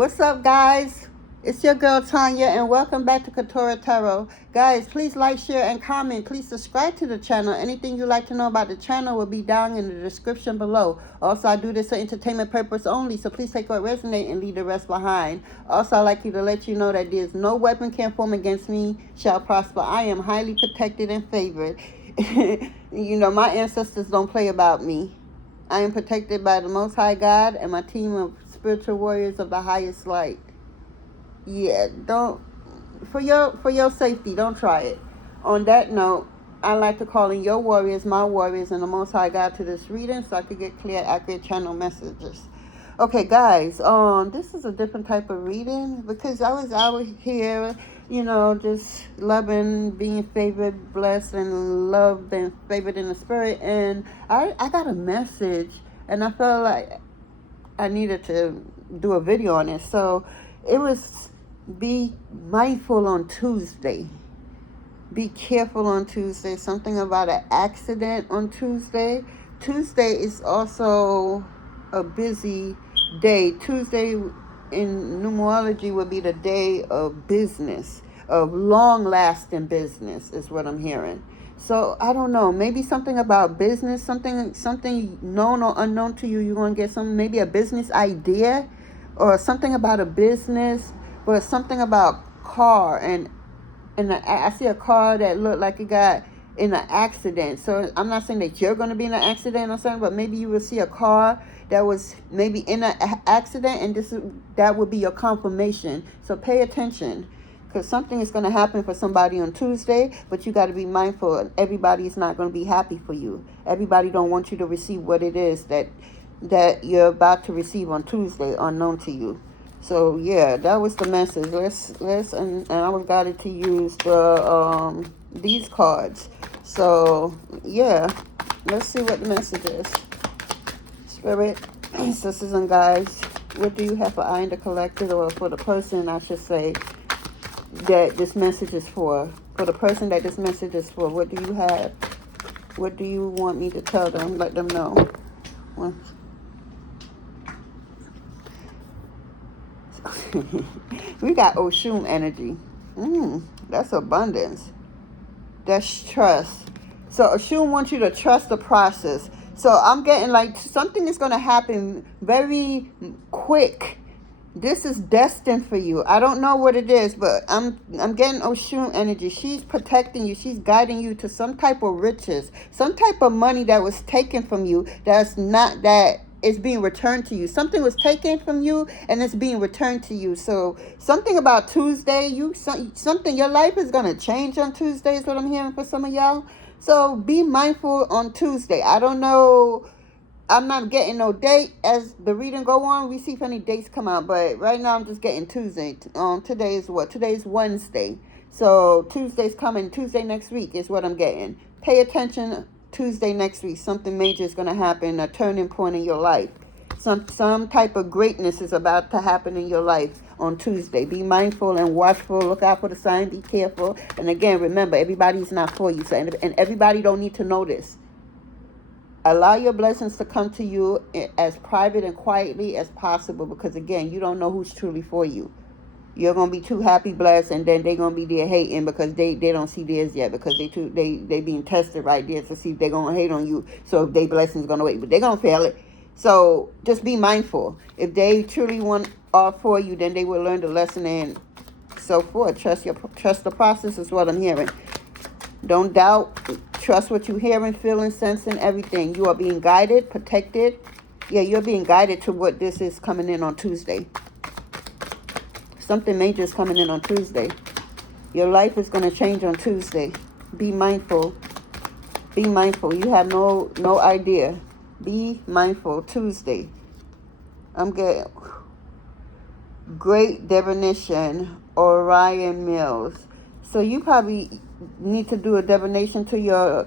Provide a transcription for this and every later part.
What's up, guys? It's your girl Tanya, and welcome back to Quetrah Tarot. Guys, please like, share, and comment. Please subscribe to the channel. Anything you'd like to know about the channel will be down in the description below. Also, I do this for entertainment purpose only, so please take what resonates and leave the rest behind. Also, I'd like to let you know that there's no weapon can form against me shall prosper. I am highly protected and favored. You know, my ancestors don't play about me. I am protected by the Most High God and my team of spiritual warriors of the highest light. Yeah, don't, for your safety, don't try it. On that note, I like to call in your warriors, my warriors, and the Most High God to this reading so I could get clear, accurate channel messages. Okay, guys, this is a different type of reading because I was out here, you know, just loving, being favored, blessed, and loved and favored in the spirit, and I got a message, and I felt like I needed to do a video on it. So it was, be mindful on Tuesday. Be careful on Tuesday. Something about an accident on Tuesday. Tuesday is also a busy day. Tuesday in numerology would be the day of business, of long-lasting business is what I'm hearing. So I don't know, maybe something about business, something known or unknown to you. You're going to get some, maybe a business idea or something about a business, or something about car. And I see a car that looked like it got in an accident. So I'm not saying that you're going to be in an accident or something, but maybe you will see a car that was maybe in an accident, and that would be your confirmation. So pay attention, because something is going to happen for somebody on Tuesday, but you got to be mindful. Everybody's not going to be happy for you. Everybody don't want you to receive what it is that you're about to receive on Tuesday, unknown to you. So yeah, that was the message. Let's and I was guided to use the these cards. So yeah, let's see what the message is. Spirit, sisters and guys, what do you have for I in the collective, or for the person, I should say, that this message is for? For the person that this message is for, what do you have? What do you want me to tell them? Let them know. We got Oshun energy. That's abundance. That's trust. So Oshun wants you to trust the process. So I'm getting like something is going to happen very quick. This is destined for you. I don't know what it is, but I'm getting Oshun energy. She's protecting you. She's guiding you to some type of riches, some type of money that was taken from you. That's not that. It's being returned to you. Something was taken from you and it's being returned to you. So something about Tuesday, something, your life is going to change on Tuesday is what I'm hearing for some of y'all. So be mindful on Tuesday. I don't know. I'm not getting no date as the reading go on. We see if any dates come out. But right now I'm just getting Tuesday. Today is what? Today's Wednesday. So Tuesday's coming. Tuesday next week is what I'm getting. Pay attention. Tuesday next week, something major is going to happen, a turning point in your life. Some type of greatness is about to happen in your life on Tuesday. Be mindful and watchful. Look out for the sign. Be careful. And again, remember, everybody's not for you. So, and everybody don't need to know this. Allow your blessings to come to you as private and quietly as possible, because again, you don't know who's truly for you. You're going to be too happy, blessed, and then they're going to be there hating because they don't see theirs yet, because they being tested right there to see if they're going to hate on you. So if their blessing's going to wait, but they're going to fail it. So just be mindful. If they truly are for you, then they will learn the lesson and so forth. Trust the process is what I'm hearing. Don't doubt. Trust what you're hearing, feeling, sensing, everything. You are being guided, protected. Yeah, you're being guided to what this is coming in on Tuesday. Something major is coming in on Tuesday. Your life is going to change on Tuesday. Be mindful. Be mindful. You have no idea. Be mindful. Tuesday. I'm getting great divination, Orion Mills. So you probably need to do a divination to your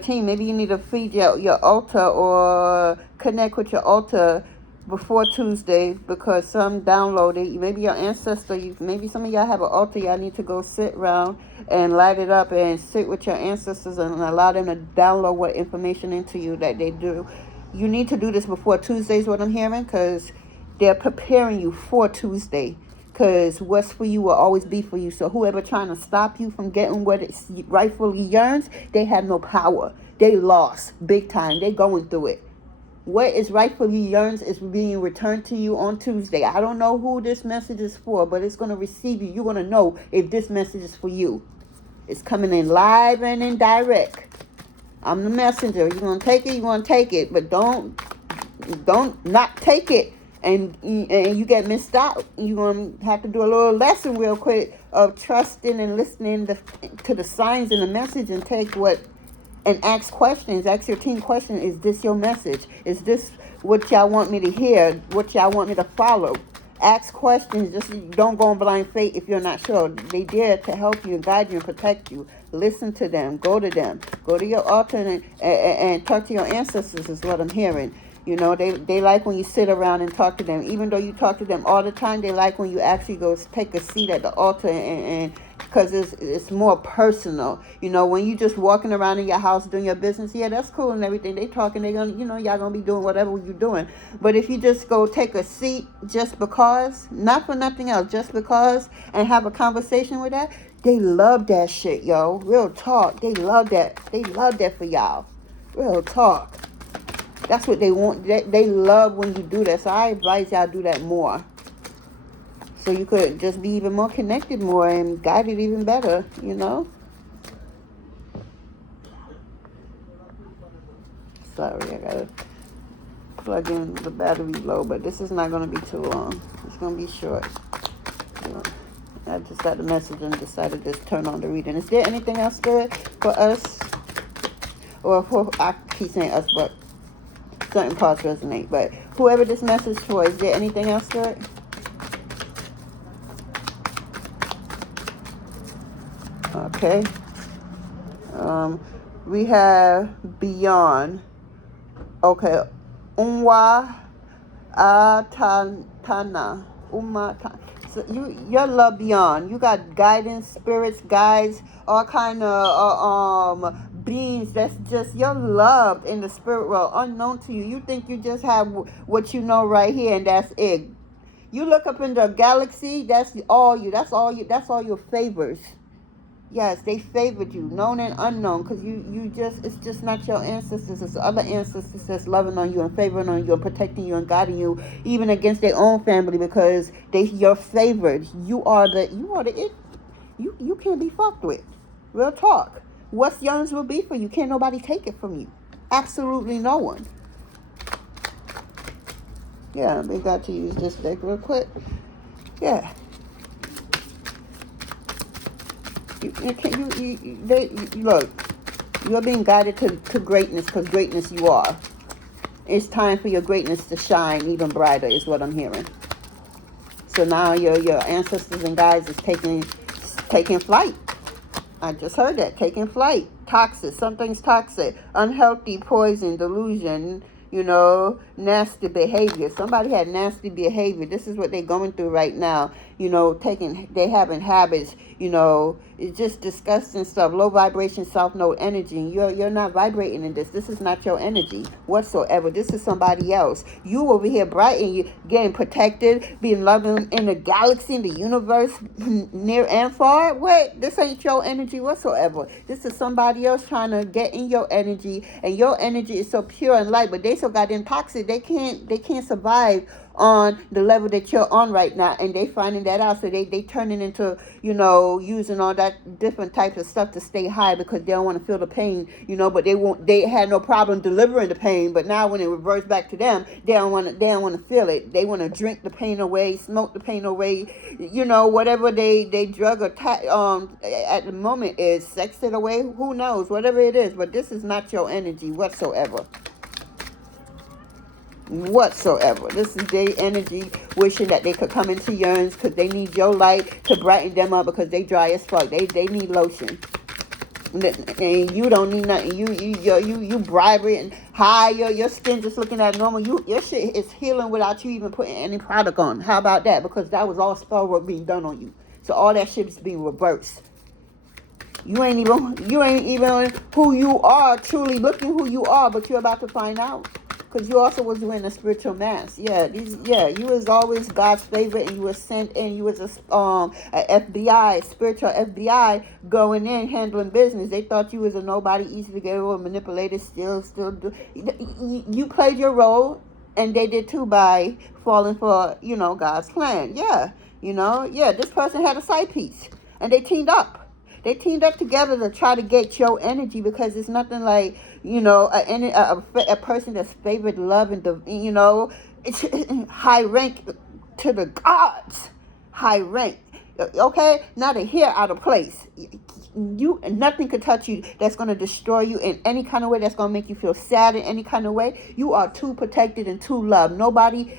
team. Maybe you need to feed your altar or connect with your altar before Tuesday, because some downloaded, maybe your ancestor, maybe some of y'all have an altar. Y'all need to go sit around and light it up and sit with your ancestors and allow them to download what information into you that they do. You need to do this before Tuesday is what I'm hearing, because They're preparing you for Tuesday. Because what's for you will always be for you. So whoever trying to stop you from getting what it rightfully yearns, they have no power. They lost big time. They going through it. What is rightfully yearns is being returned to you on Tuesday. I don't know who this message is for, but it's going to receive you. You're going to know if this message is for you. It's coming in live and in direct. I'm the messenger. You're going to take it, you're going to take it. But don't not take it and you get missed out. You're going to have to do a little lesson real quick of trusting and listening to the signs in the message and take what, and ask questions. Ask your team questions. Is this your message? Is this what y'all want me to hear? What y'all want me to follow? Ask questions. Just don't go on blind faith if you're not sure. They there to help you and guide you and protect you. Listen to them. Go to them. Go to your altar and talk to your ancestors is what I'm hearing. You know, they like when you sit around and talk to them. Even though you talk to them all the time, they like when you actually go take a seat at the altar and because it's more personal. You know, when you just walking around in your house doing your business, yeah, that's cool and everything. They talking, they gonna, you know, y'all gonna be doing whatever you're doing. But if you just go take a seat just because, not for nothing else, just because, and have a conversation with that, they love that shit, yo. Real talk. They love that. They love that for y'all. Real talk. That's what they want. They love when you do that. So I advise y'all do that more. So you could just be even more connected more and guided even better, you know? Sorry, I gotta plug in the battery low, but this is not gonna be too long. It's gonna be short. I just got the message and decided to just turn on the reading. Is there anything else good for us? Or for, I keep saying us, but certain parts resonate. But whoever this message for, is there anything else to it? Okay. We have beyond. Okay. Umwa atana. So your love beyond. You got guidance, spirits, guides, all kind of beings that's just your love in the spirit world, unknown to you. You think you just have what you know right here, and that's it. You look up in the galaxy, that's all you. That's all you. That's all your favors. Yes, they favored you, known and unknown, because it's just not your ancestors. It's other ancestors that's loving on you and favoring on you and protecting you and guiding you, even against their own family, because you're favored. You are the it. You can't be fucked with. Real talk. What's yours will be for you. Can't nobody take it from you. Absolutely no one. Yeah, we got to use this deck real quick. Yeah. Look, you're being guided to greatness, because greatness you are. It's time for your greatness to shine even brighter is what I'm hearing. So now your ancestors and guides is taking flight. I just heard that. Taking flight. Toxic. Something's toxic. Unhealthy, poison, delusion, you know, nasty behavior. Somebody had nasty behavior. This is what they're going through right now. You know, they having habits, you know, it's just disgusting stuff. Low vibration, South Node energy. You're not vibrating in this. This is not your energy whatsoever. This is somebody else. You over here bright and you getting protected, being loving in the galaxy, in the universe, near and far. Wait, this ain't your energy whatsoever. This is somebody else trying to get in your energy, and your energy is so pure and light, but they so goddamn toxic. They can't survive on the level that you're on right now, and they finding that out, so they turning into, you know, using all that different types of stuff to stay high, because they don't want to feel the pain, you know, but they had no problem delivering the pain, but now when it reverts back to them, they don't want to feel it. They want to drink the pain away, smoke the pain away, you know, whatever they drug or at the moment is, sex it away, who knows, whatever it is, but this is not your energy whatsoever. This is their energy, wishing that they could come into yours, because they need your light to brighten them up, because they dry as fuck. They need lotion, and you don't need nothing. You bribery and high. Your skin just looking at normal. Your shit is healing without you even putting any product on. How about that? Because that was all spell work being done on you. So all that shit is being reversed. You ain't even who you are, truly looking who you are, but you're about to find out. Because you also was wearing a spiritual mask. Yeah, you was always God's favorite, and you were sent in. You was a FBI, spiritual FBI, going in handling business. They thought you was a nobody, easy to get over, manipulated. Still do. You played your role, and they did too by falling for God's plan. Yeah, this person had a side piece, and they teamed up. They teamed up together to try to get your energy, because it's nothing like, a person that's favored, love, and, it's high rank to the gods. High rank. Okay? Not a hair out of place. Nothing could touch you that's going to destroy you in any kind of way, that's going to make you feel sad in any kind of way. You are too protected and too loved. Nobody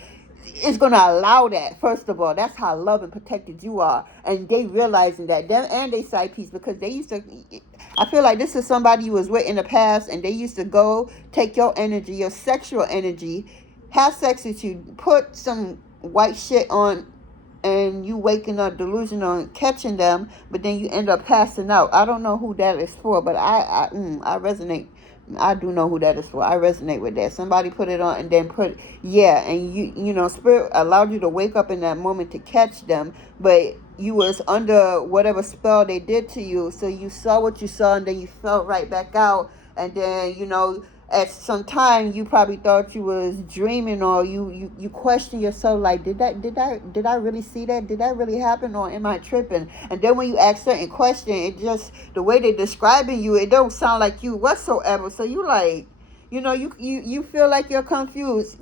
is going to allow that. First of all, that's how loved and protected you are, and they realizing that, them and they side piece, because they used to, I feel like this is somebody you was with in the past, and they used to go take your energy, your sexual energy, have sex with you, put some white shit on, and you waking up delusional and catching them, but then you end up passing out. I don't know who that is for, but I resonate. I do know who that is for. I resonate with that. Somebody put it on and then and spirit allowed you to wake up in that moment to catch them, but you was under whatever spell they did to you, so you saw what you saw, and then you fell right back out, and then at some time you probably thought you was dreaming, or you question yourself, like, did I really see that? Did that really happen, or am I tripping? And then when you ask certain questions, it just, the way they're describing you, it don't sound like you whatsoever. So you like, you feel like you're confused.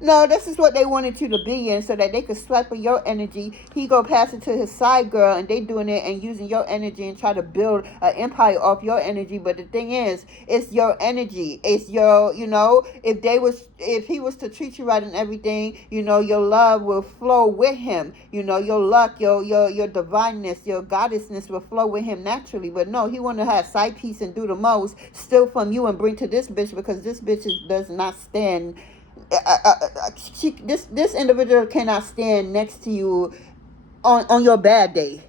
No, this is what they wanted you to be in, so that they could swipe of your energy. He go pass it to his side girl, and they doing it and using your energy and try to build an empire off your energy. But the thing is, it's your energy. It's your, if he was to treat you right and everything, your love will flow with him. Your luck, your divineness, your goddessness will flow with him naturally. But no, he want to have side piece and do the most, steal from you and bring to this bitch, because this bitch does not stand. This individual cannot stand next to you on your bad day.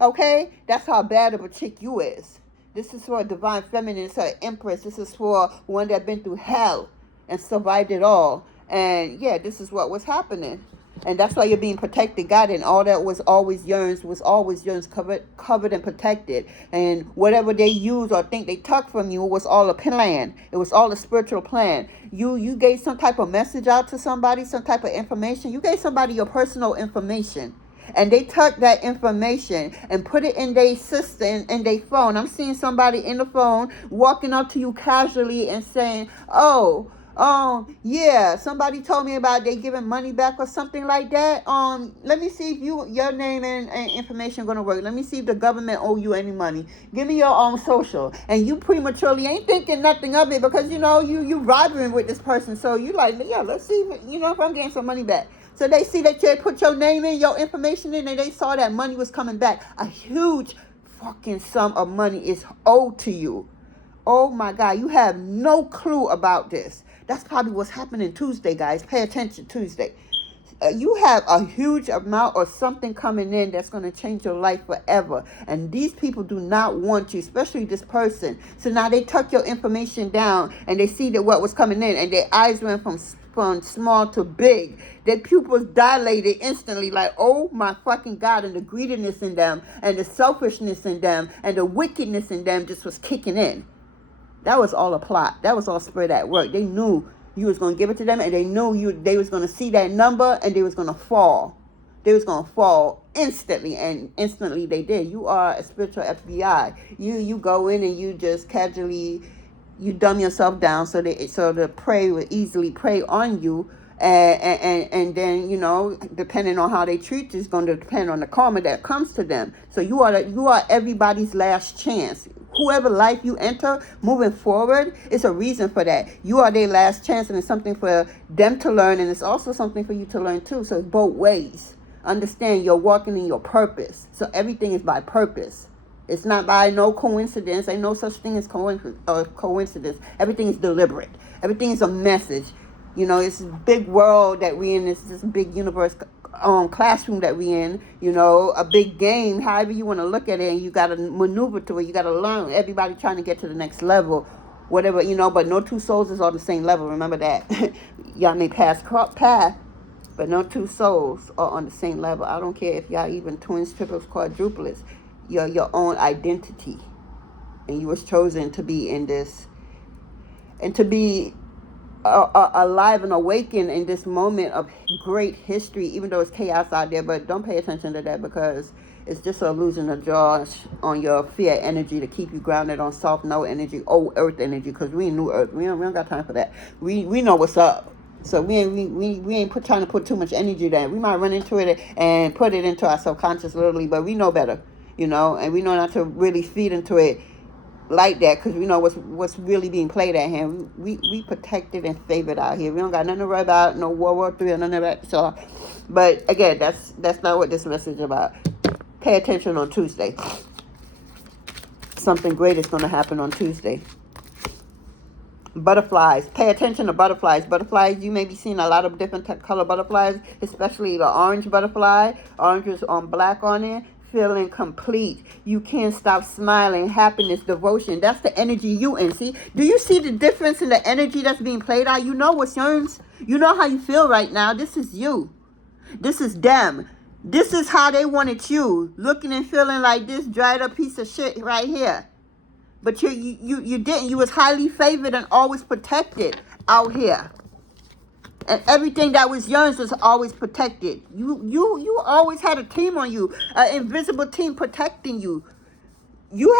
Okay, that's how bad of a chick you is. This is for a divine feminine. It's her empress. This is for one that been through hell and survived it all. And yeah, this is what was happening. And that's why you're being protected, God, and all that was always yearns, covered and protected. And whatever they use or think they took from you was all a plan. It was all a spiritual plan. You gave some type of message out to somebody, some type of information. You gave somebody your personal information, and they took that information and put it in their system, in their phone. I'm seeing somebody in the phone walking up to you casually and saying, "Oh, yeah, somebody told me about they giving money back or something like that. Let me see if your name and information gonna work. Let me see if the government owe you any money. Give me your own social." And you prematurely ain't thinking nothing of it, because you rivaling with this person. So you like, yeah, let's see if I'm getting some money back. So they see that you put your name in, your information in, and they saw that money was coming back. A huge fucking sum of money is owed to you. Oh my God, you have no clue about this. That's probably what's happening Tuesday, guys. Pay attention, Tuesday. You have a huge amount or something coming in that's going to change your life forever. And these people do not want you, especially this person. So now they tuck your information down, and they see that what was coming in, and their eyes went from small to big. Their pupils dilated instantly, like, oh my fucking God. And the greediness in them, and the selfishness in them, and the wickedness in them just was kicking in. That was all a plot. That was all spirit at work. They knew you was going to give it to them, and they knew they was going to see that number, and they was going to fall. They was going to fall instantly, and instantly they did. You are a spiritual FBI. You go in and you just casually, you dumb yourself down so the prey will easily prey on you. And then, depending on how they treat you, it's going to depend on the karma that comes to them. So you are everybody's last chance. Whoever life you enter moving forward, it's a reason for that. You are their last chance, and it's something for them to learn, and it's also something for you to learn too. So it's both ways. Understand, you're walking in your purpose. So everything is by purpose. It's not by no coincidence. Ain't no such thing as coincidence. Everything is deliberate. Everything is a message. It's a big world that we in. It's this big universe, classroom that we in. A big game. However you want to look at it, and you got to maneuver to it. You got to learn. Everybody trying to get to the next level. whatever, you know, but no two souls is on the same level. Remember that. Y'all may pass path, but no two souls are on the same level. I don't care if y'all even twins, triplets, quadruplets. You're your own identity. And you was chosen to be in this, and to be alive and awakened in this moment of great history, even though it's chaos out there. But don't pay attention to that, because it's just an illusion to draw on your fear energy to keep you grounded on soft no energy, old earth energy, because we in new earth. We don't got time for that. We know what's up. So we ain't trying to put too much energy there. We might run into it and put it into our subconscious literally, but we know better, you know, and we know not to really feed into it like that, because we know what's really being played at here. We protected and favored out here. We don't got nothing to worry about, no World War III or none of that. So, but again, that's not what this message is about. Pay attention on Tuesday. Something great is going to happen on Tuesday. Butterflies. Pay attention to butterflies. Butterflies, you may be seeing a lot of different color butterflies, especially the orange butterfly. Orange is on black on it. Feeling complete. You can't stop smiling. Happiness, devotion. That's the energy you in. See? Do you see the difference in the energy that's being played out? You know what's yours. You know how you feel right now. This is you. This is them. This is how they wanted you. Looking and feeling like this dried up piece of shit right here. But you didn't. You was highly favored and always protected out here. And everything that was yours was always protected. You always had a team on you, an invisible team protecting you. You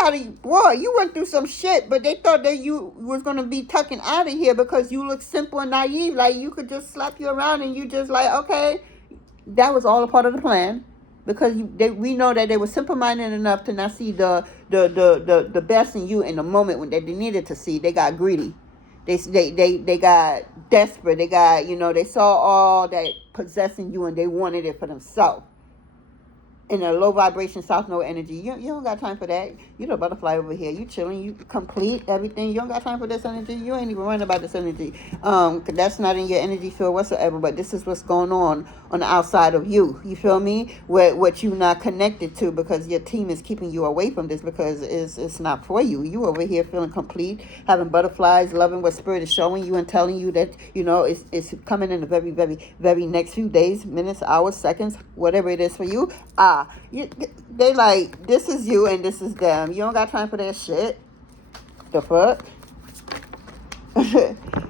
went through some shit, but they thought that you was gonna be tucking out of here because you look simple and naive, like you could just slap you around and you just like, okay, that was all a part of the plan. Because we know that they were simple-minded enough to not see the best in you in the moment when they needed to see. They got greedy. They got desperate. They got, you know, they saw all that possessing you and they wanted it for themselves. In a low vibration, south node energy. You don't got time for that. You're the butterfly over here. You chilling. You complete everything. You don't got time for this energy. You ain't even worrying about this energy. 'Cause that's not in your energy field whatsoever. But this is what's going on the outside of you. You feel me? What you not connected to, because your team is keeping you away from this, because it's not for you. You over here feeling complete, having butterflies, loving what spirit is showing you and telling you that, you know, it's coming in the very, very, very next few days, minutes, hours, seconds, whatever it is for you. They like, this is you and this is them. You don't got time for that shit. The fuck?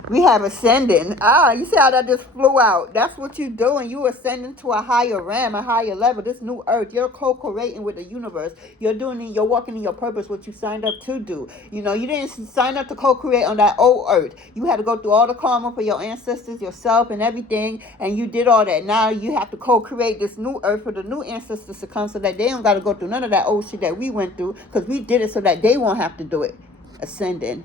We have ascending. You see how that just flew out? That's what you're doing. You ascending to a higher realm, a higher level. This new earth. You're co-creating with the universe. You're walking in your purpose, what you signed up to do. You know, you didn't sign up to co-create on that old earth. You had to go through all the karma for your ancestors, yourself, and everything, and you did all that. Now you have to co-create this new earth for the new ancestors to come, so that they don't got to go through none of that old shit that we went through, because we did it so that they won't have to do it. Ascending.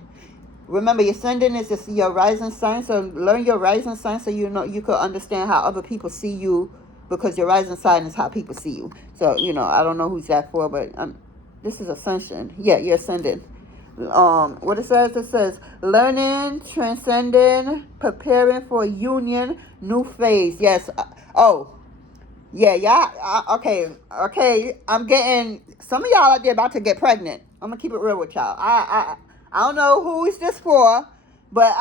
Remember, your ascendant is just your rising sign, so learn your rising sign so you know you could understand how other people see you, because your rising sign is how people see you. So, you know, I don't know who's that for, but this is ascension. Yeah, your ascendant. What it says learning, transcending, preparing for union, new phase. Yes. Okay. I'm getting some of y'all out there about to get pregnant. I'm gonna keep it real with y'all. I don't know who is this for, but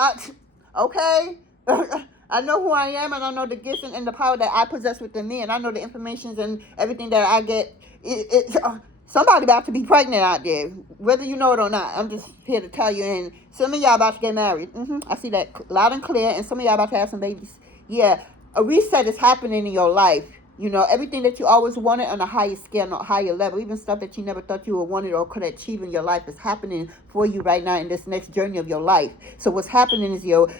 okay. I know who I am, and I know the gifts and the power that I possess within me, and I know the information and everything that I get. Somebody about to be pregnant out there, whether you know it or not. I'm just here to tell you, and some of y'all about to get married. I see that loud and clear, and some of y'all about to have some babies. Yeah, a reset is happening in your life. You know, everything that you always wanted on a higher scale, on a higher level, even stuff that you never thought you would wanted or could achieve in your life, is happening for you right now in this next journey of your life. So what's happening is you're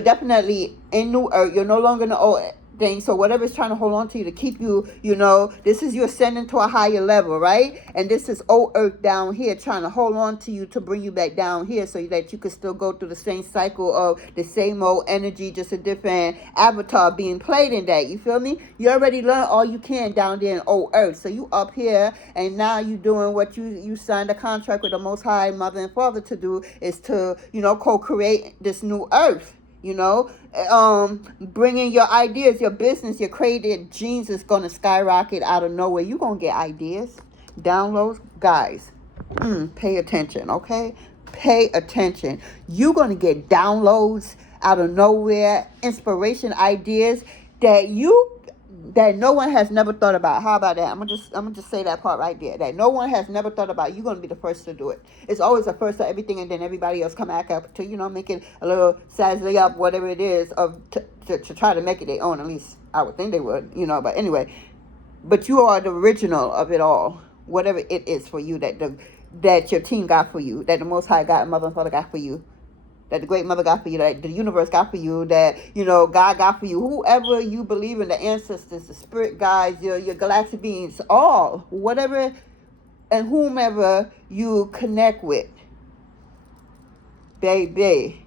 definitely in new earth. You're no longer in the old thing. So whatever is trying to hold on to you to keep you, you know, this is you ascending to a higher level, right? And this is old earth down here trying to hold on to you to bring you back down here, so that you could still go through the same cycle of the same old energy, just a different avatar being played in that. You feel me? You already learned all you can down there in old earth. So you up here, and now you doing what you signed a contract with the Most High Mother and Father to do, is to, you know, co-create this new earth. You know, bringing your ideas, your business, your creative genes is going to skyrocket out of nowhere. You're going to get ideas, downloads. Guys, pay attention, okay? Pay attention. You're going to get downloads out of nowhere, inspiration, ideas that no one has never thought about. How about that? I'm gonna just say that part right there. That no one has never thought about. You're gonna be the first to do it. It's always the first to everything, and then everybody else come back up to make it a little sizzly up, whatever it is, to try to make it their own. At least I would think they would, But anyway, but you are the original of it all. Whatever it is for you that your team got for you, that the Most High God, Mother and Father got for you, that the Great Mother got for you, that the universe got for you, that, God got for you, whoever you believe in, the ancestors, the spirit guides, your galactic beings, all, whatever and whomever you connect with, baby,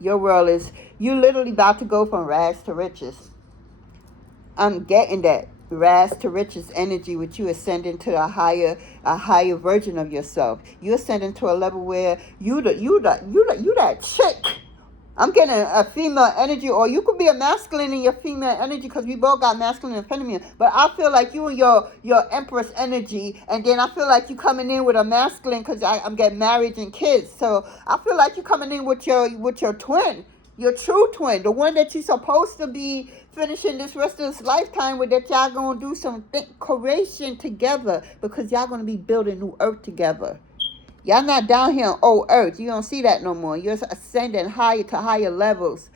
your world is, you literally about to go from rags to riches. I'm getting that rags to riches energy with you ascending to a higher version of yourself. You ascending to a level where you that chick. I'm getting a female energy, or you could be a masculine in your female energy, because we both got masculine and feminine. But I feel like you and your empress energy, and then I feel like you coming in with a masculine, because I'm getting marriage and kids. So I feel like you coming in with your twin. Your true twin, the one that you're supposed to be finishing this rest of this lifetime with, that y'all gonna do some creation together, because y'all gonna be building new earth together. Y'all not down here on old earth. You don't see that no more. You're ascending higher to higher levels.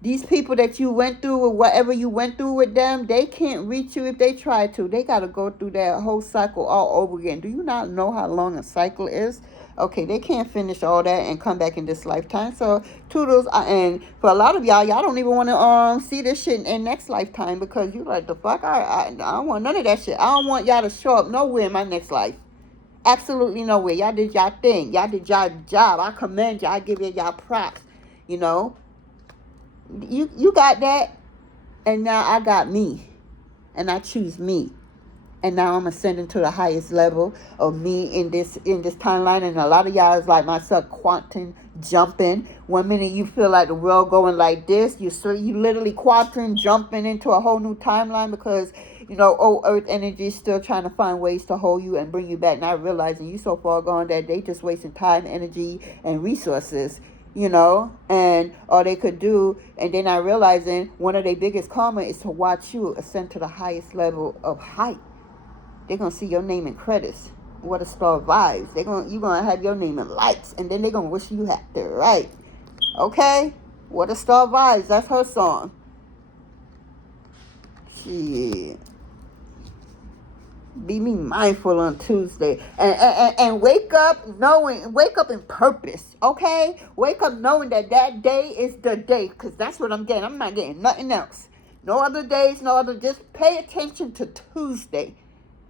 These people that you went through, or whatever you went through with them, they can't reach you if they try to. They got to go through that whole cycle all over again. Do you not know how long a cycle is? Okay, they can't finish all that and come back in this lifetime. So, toodles, and for a lot of y'all don't even want to see this shit in next lifetime, because you like, the fuck, I don't want none of that shit. I don't want y'all to show up nowhere in my next life. Absolutely nowhere. Y'all did y'all thing. Y'all did y'all job. I commend y'all. I give y'all props. You got that, and now I got me, and I choose me. And now I'm ascending to the highest level of me in this timeline. And a lot of y'all is like myself, quantum jumping. 1 minute you feel like the world going like this, you literally quantum jumping into a whole new timeline, because old earth energy is still trying to find ways to hold you and bring you back, not realizing you so far gone that they just wasting time, energy, and resources. And all they could do, and they're not realizing one of their biggest karma is to watch you ascend to the highest level of height. They're going to see your name in credits. What a star vibes. You're going to have your name in lights, and then they're going to wish you happy, right? Okay? What a star vibes. That's her song. Shit. Be me mindful on Tuesday. And wake up in purpose, okay? Wake up knowing that day is the day, because that's what I'm getting. I'm not getting nothing else. No other days, just pay attention to Tuesday.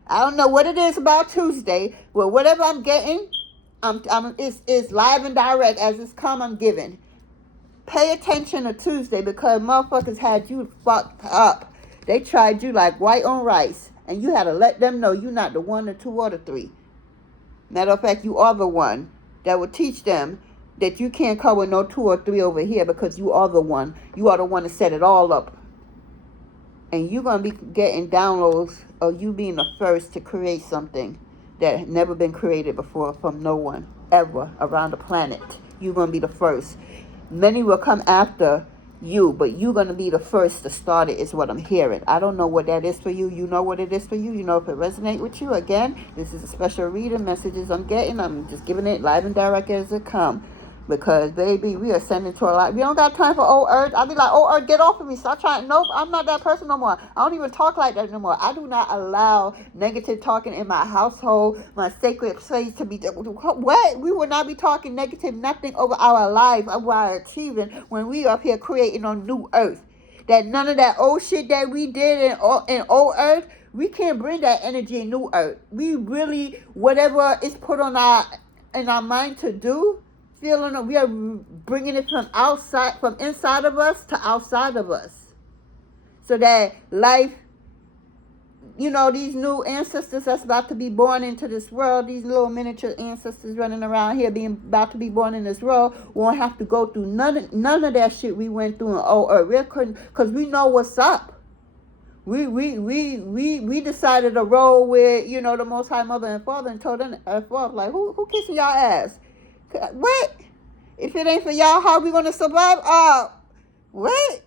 I don't know what it is about Tuesday, but whatever I'm getting, it's live and direct as it's come. I'm giving. Pay attention to Tuesday, because motherfuckers had you fucked up. They tried you like white on rice, and you had to let them know you're not the one, the two, or the three. Matter of fact, you are the one that will teach them that you can't come with no 2 or 3 over here, because you are the one. You are the one to set it all up. And you're going to be getting downloads of you being the first to create something that had never been created before from no one ever around the planet. You're going to be the first. Many will come after you, but you're going to be the first to start it, is what I'm hearing. I don't know what that is for you. You know what it is for you. You know if it resonates with you. Again, this is a special reading. Messages I'm getting, I'm just giving it live and direct as it come. Because, baby, we are sending to a lot. We don't got time for old earth. I'll be like, old earth, get off of me. Stop trying. Nope, I'm not that person no more. I don't even talk like that no more. I do not allow negative talking in my household, my sacred place to be. What? We will not be talking negative, nothing over our life, over our achieving, when we up here creating on new earth. That none of that old shit that we did in old earth, we can't bring that energy in new earth. We really, whatever is put on in our mind to do, feeling, we are bringing it from outside, from inside of us to outside of us, so that life, these new ancestors that's about to be born into this world, these little miniature ancestors running around here about to be born in this world, won't have to go through none of that shit we went through in old earth, because we know what's up. We decided to roll with the Most High Mother and Father, and told them like, who kissing y'all ass? What? If it ain't for y'all, how we gonna survive? What?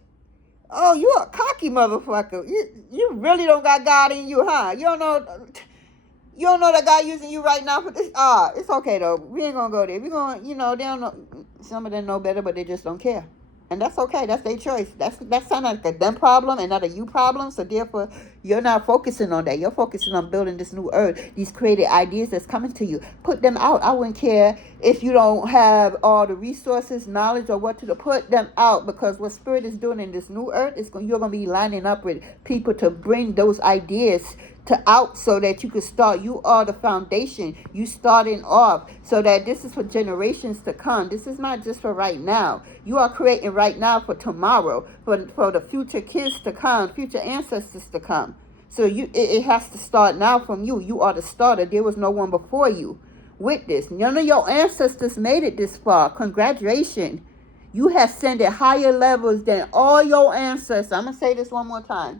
Oh, you a cocky motherfucker. You really don't got God in you, huh? You don't know that God using you right now for this. It's okay though. We ain't gonna go there. We gonna, they don't know. Some of them know better, but they just don't care. And that's okay. That's their choice. That sounds like a them problem and not a you problem. So therefore, you're not focusing on that. You're focusing on building this new earth, these creative ideas that's coming to you. Put them out. I wouldn't care if you don't have all the resources, knowledge, or what to do. Put them out, because what Spirit is doing in this new earth is you're gonna be lining up with people to bring those ideas to out, so that you can start. You are the foundation. You starting off, so that this is for generations to come. This is not just for right now. You are creating right now for tomorrow, for the future kids to come, future ancestors to come. So it has to start now from you. You are the starter. There was no one before you with this. None of your ancestors made it this far. Congratulations. You have ascended higher levels than all your ancestors. I'm going to say this one more time.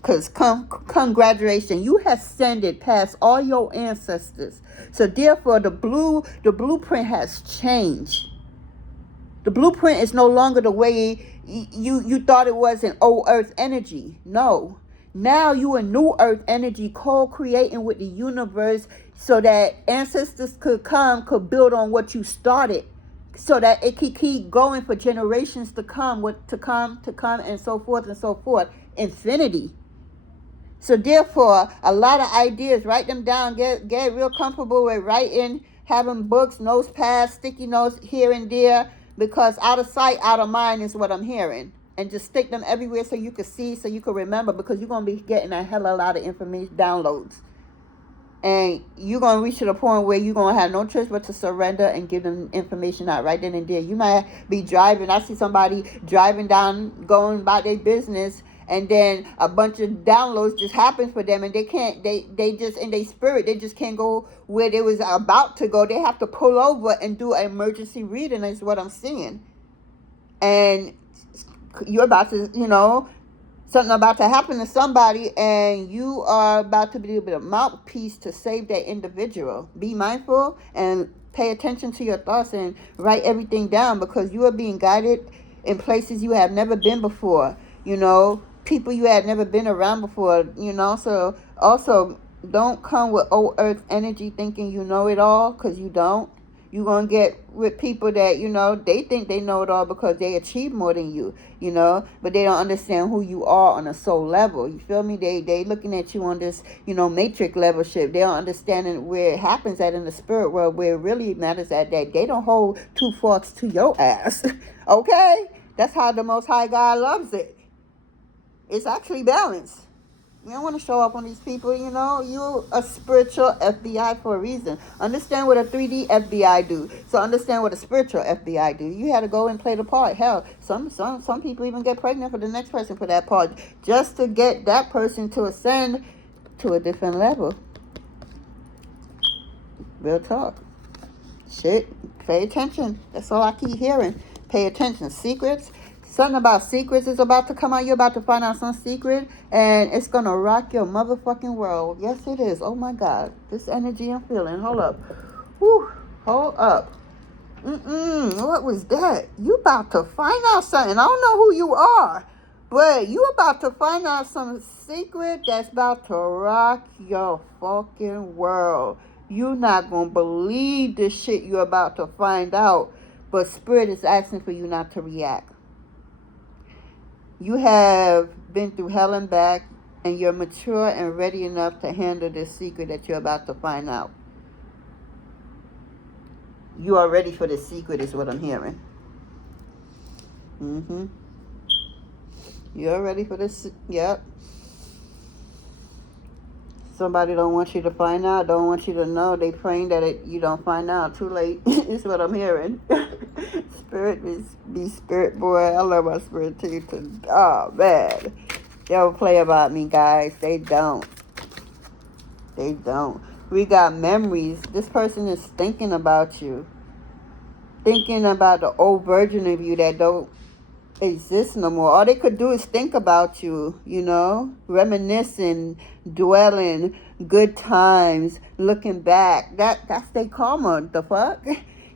Because congratulations, you have ascended past all your ancestors. So therefore, the blueprint has changed. The blueprint is no longer the way you thought it was in old earth energy. No. Now you a new earth energy, co-creating with the universe, so that ancestors could build on what you started, so that it could keep going for generations to come, and so forth and so forth. Infinity. So therefore, a lot of ideas, write them down, get real comfortable with writing, having books, notepads, sticky notes here and there, because out of sight, out of mind is what I'm hearing. And just stick them everywhere so you can see, so you can remember, because you're going to be getting a hell of a lot of information, downloads. And you're going to reach to the point where you're going to have no choice but to surrender and give them information out right then and there. You might be driving. I see somebody driving down, going about their business, and then a bunch of downloads just happen for them, and they can't, they just, in their spirit, they just can't go where they was about to go. They have to pull over and do an emergency reading, is what I'm seeing. And you're about to, something about to happen to somebody, and you are about to be a mouthpiece to save that individual. Be mindful and pay attention to your thoughts and write everything down, because you are being guided in places you have never been before. People you had never been around before, so also don't come with old earth energy thinking you know it all, because you don't. You're going to get with people that, they think they know it all because they achieve more than you, but they don't understand who you are on a soul level. You feel me? They looking at you on this, matrix level shit. They don't understand where it happens at in the spirit world, where it really matters at that. They don't hold two forks to your ass. Okay? That's how the Most High God loves it. It's actually balanced. You don't want to show up on these people, you a spiritual FBI for a reason. Understand what a 3D FBI do. So understand what a spiritual FBI do. You had to go and play the part. Hell, some people even get pregnant for the next person for that part, just to get that person to ascend to a different level. Real talk. Shit, pay attention. That's all I keep hearing. Pay attention. Secrets. Something about secrets is about to come out. You're about to find out some secret, and it's going to rock your motherfucking world. Yes, it is. Oh, my God. This energy I'm feeling. Hold up. Whew. Hold up. What was that? You about to find out something. I don't know who you are, but you about to find out some secret that's about to rock your fucking world. You're not going to believe the shit you're about to find out, but Spirit is asking for you not to react. You have been through hell and back, and you're mature and ready enough to handle this secret that you're about to find out. You are ready for this secret is what I'm hearing. You're ready for this. Yep. Somebody don't want you to find out, don't want you to know. They praying that you don't find out. Too late. Is what I'm hearing. Spirit be spirit, boy. I love my spirit too. Oh, man. They don't play about me, guys. They don't. They don't. We got memories. This person is thinking about you. Thinking about the old version of you that don't exist no more. All they could do is think about you, reminiscing, dwelling, good times, looking back. That's their karma. The fuck?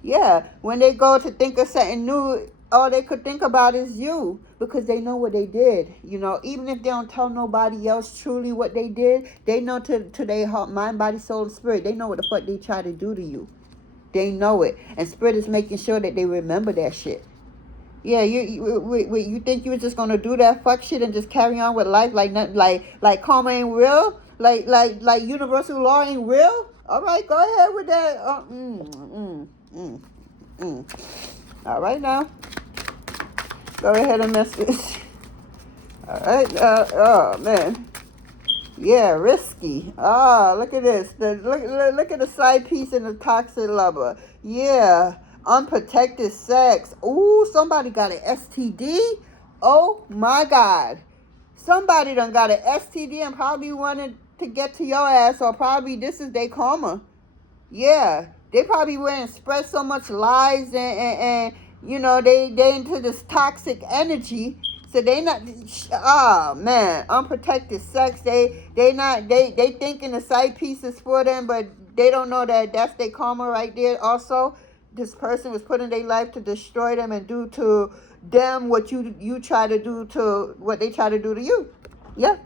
Yeah. When they go to think of something new, all they could think about is you, because they know what they did. You know, even if they don't tell nobody else truly what they did, they know to their heart, mind, body, soul, and spirit. They know what the fuck they try to do to you. They know it, and spirit is making sure that they remember that shit. Yeah, you think you were just gonna do that fuck shit and just carry on with life like nothing, like karma ain't real, like universal law ain't real? All right, go ahead with that. All right now, go ahead and mess this. All right, oh man, yeah, risky. Ah, look at this. Look at the side piece and the toxic lover. Yeah. Unprotected sex. Ooh, somebody got an STD. Oh my God. Somebody done got an STD and probably wanted to get to your ass, or probably this is their karma. Yeah. They probably went and spread so much lies and you know, they into this toxic energy. So they not, man, unprotected sex. They thinking the side pieces for them, but they don't know that that's their karma right there. Also, this person was put in their life to destroy them and do to them what you try to do to what they try to do to you. Yeah,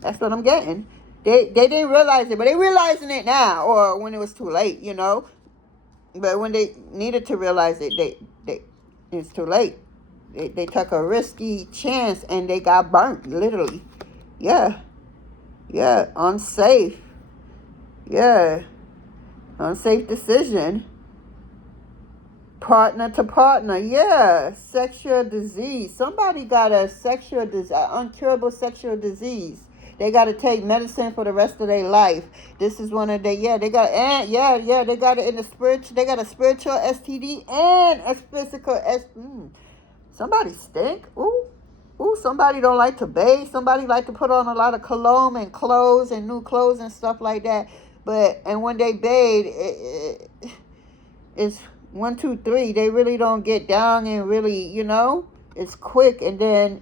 that's what I'm getting. They didn't realize it, but they realizing it now, or when it was too late, you know. But when they needed to realize it, it's too late. They took a risky chance and they got burnt, literally. Yeah. Yeah. Unsafe. Yeah. Unsafe decision. Partner to partner. Yeah. Sexual disease. Somebody got a sexual disease, uncurable sexual disease. They got to take medicine for the rest of their life. This is one of the, they got, they got it in the spiritual, they got a spiritual STD and a physical STD. Somebody stink. Ooh, somebody don't like to bathe. Somebody like to put on a lot of cologne and clothes and new clothes and stuff like that. And when they bathe, it's 1, 2, 3. They really don't get down and really, you know, it's quick. And then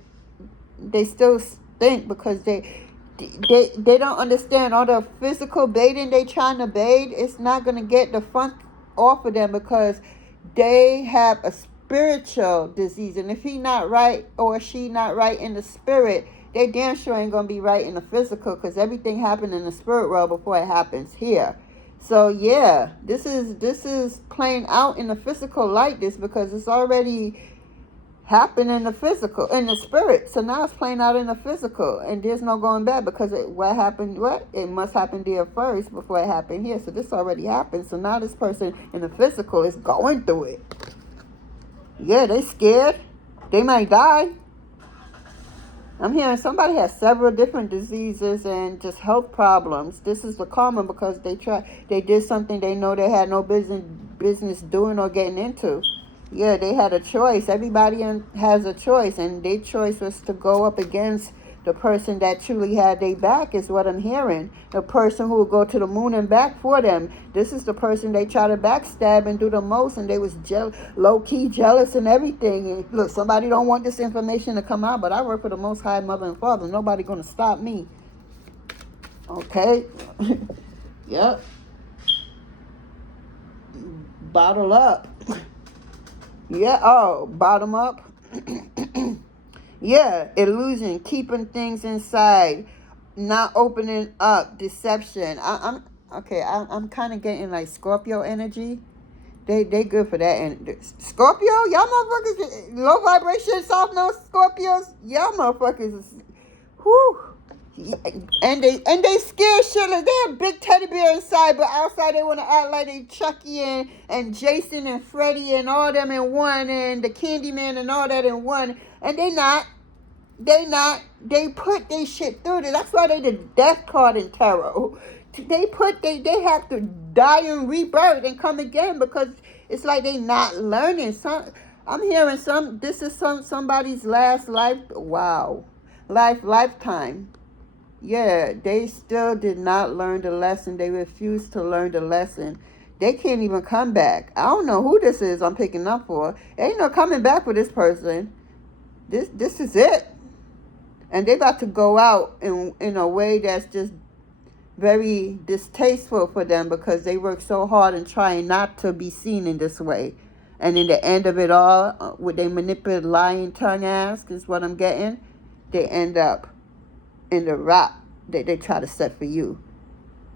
they still stink because they don't understand all the physical bathing they trying to bathe. It's not going to get the funk off of them because they have a spiritual disease, and if he not right or she not right in the spirit, they damn sure ain't gonna be right in the physical, because everything happened in the spirit world before it happens here. So yeah, this is playing out in the physical like this, because it's already happened in the physical, in the spirit. So now it's playing out in the physical, and there's no going back, because it must happen there first before it happened here. So this already happened. So now this person in the physical is going through it. Yeah, they scared. They might die. I'm hearing somebody has several different diseases and just health problems. This is the karma, because they did something they know they had no business doing or getting into. Yeah, they had a choice. Everybody has a choice, and their choice was to go up against the person that truly had their back, is what I'm hearing. The person who will go to the moon and back for them. This is the person they try to backstab and do the most, and they was low-key jealous and everything. And look, somebody don't want this information to come out, but I work for the Most High Mother and Father. Nobody going to stop me. Okay? Yep. Bottle up. Yeah, bottom up. Yeah, illusion, keeping things inside, not opening up, deception. I'm kind of getting like Scorpio energy. They good for that. And Scorpio, y'all motherfuckers, low vibration, soft nose Scorpios, y'all motherfuckers, whoo. And they scared shitless. They have big teddy bear inside, but outside they want to act like they Chucky and Jason and Freddy and all them in one, and the Candyman and all that in one. And they not. They put their shit through there. That's why they the death card in tarot. They have to die and rebirth and come again, because it's like they not learning. I'm hearing this is somebody's last lifetime. Yeah, they still did not learn the lesson. They refused to learn the lesson. They can't even come back. I don't know who this is I'm picking up for. Ain't no coming back for this person. This is it. And they about to go out in a way that's just very distasteful for them because they work so hard and trying not to be seen in this way. And in the end of it all, with they manipulate lying tongue ass, is what I'm getting, they end up in the rock that they try to set for you.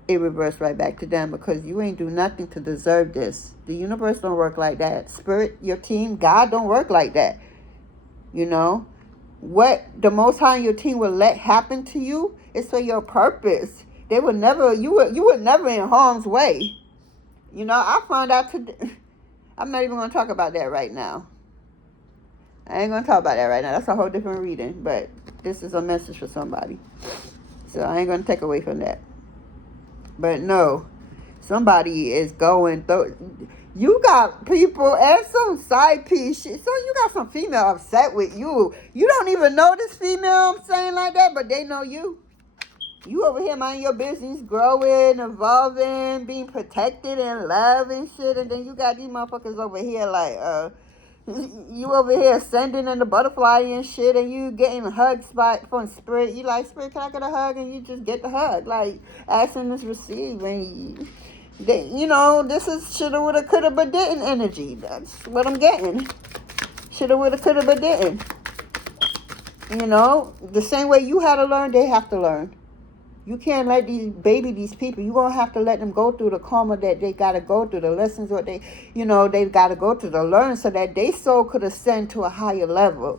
It reversed right back to them because you ain't do nothing to deserve this. The universe don't work like that. Spirit, your team, God don't work like that. You know? What the Most High and your team will let happen to you is for your purpose. They would never, you were never in harm's way. You know, I found out today. I'm not even going to talk about that right now. I ain't going to talk about that right now. That's a whole different reading. But this is a message for somebody. So I ain't going to take away from that. But no, somebody is going through. You got people and some side piece shit. So you got some female upset with you. You don't even know this female, I'm saying like that, but they know you. You over here minding your business, growing, evolving, being protected and loved and shit. And then you got these motherfuckers over here like, you over here sending in the butterfly and shit, and you getting hugs from Spirit. You like, Spirit, can I get a hug? And you just get the hug. Like, asking is receive. And you know, this is shoulda, woulda, coulda, but didn't energy. That's what I'm getting. Shoulda, woulda, coulda, but didn't. You know, the same way you had to learn, they have to learn. You can't let these people, you're going to have to let them go through the karma that they got to go through, the lessons what they, they've got to go through to learn so that their soul could ascend to a higher level.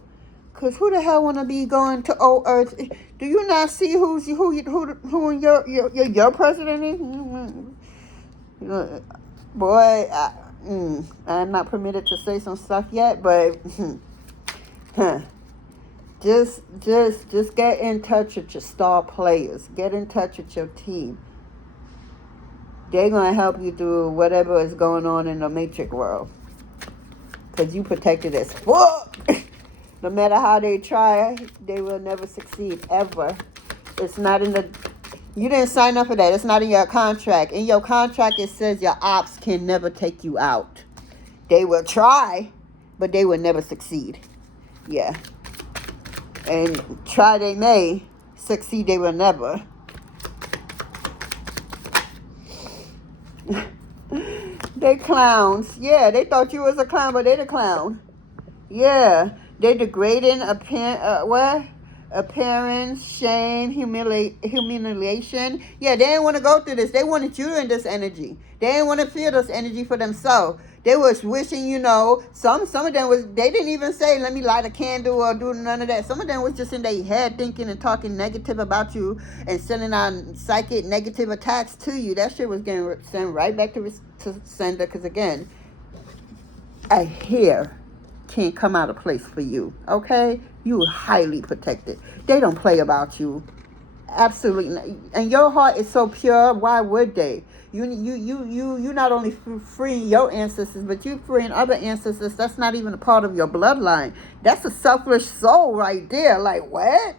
Because who the hell want to be going to old earth? Do you not see who your president is? Boy, I'm not permitted to say some stuff yet, but Just get in touch with your star players. Get in touch with your team. They're going to help you through whatever is going on in the matrix world. Because you protected as fuck. No matter how they try, they will never succeed, ever. It's not in the... You didn't sign up for that. It's not in your contract. In your contract, it says your ops can never take you out. They will try, but they will never succeed. Yeah. And try they may, succeed they will never. They clowns. Yeah, they thought you was a clown, but they the clown. Yeah, they degrading, appearance, shame, humiliation. Yeah, they didn't want to go through this. They wanted you in this energy. They didn't want to feel this energy for themselves. They was wishing, some of them they didn't even say, let me light a candle or do none of that. Some of them was just in their head thinking and talking negative about you and sending out psychic negative attacks to you. That shit was getting sent right back to sender because, again, a hair can't come out of place for you, okay? You are highly protected. They don't play about you. Absolutely not. And your heart is so pure, why would they? You not only freeing your ancestors, but you freeing other ancestors that's not even a part of your bloodline. That's a selfish soul right there. Like, what?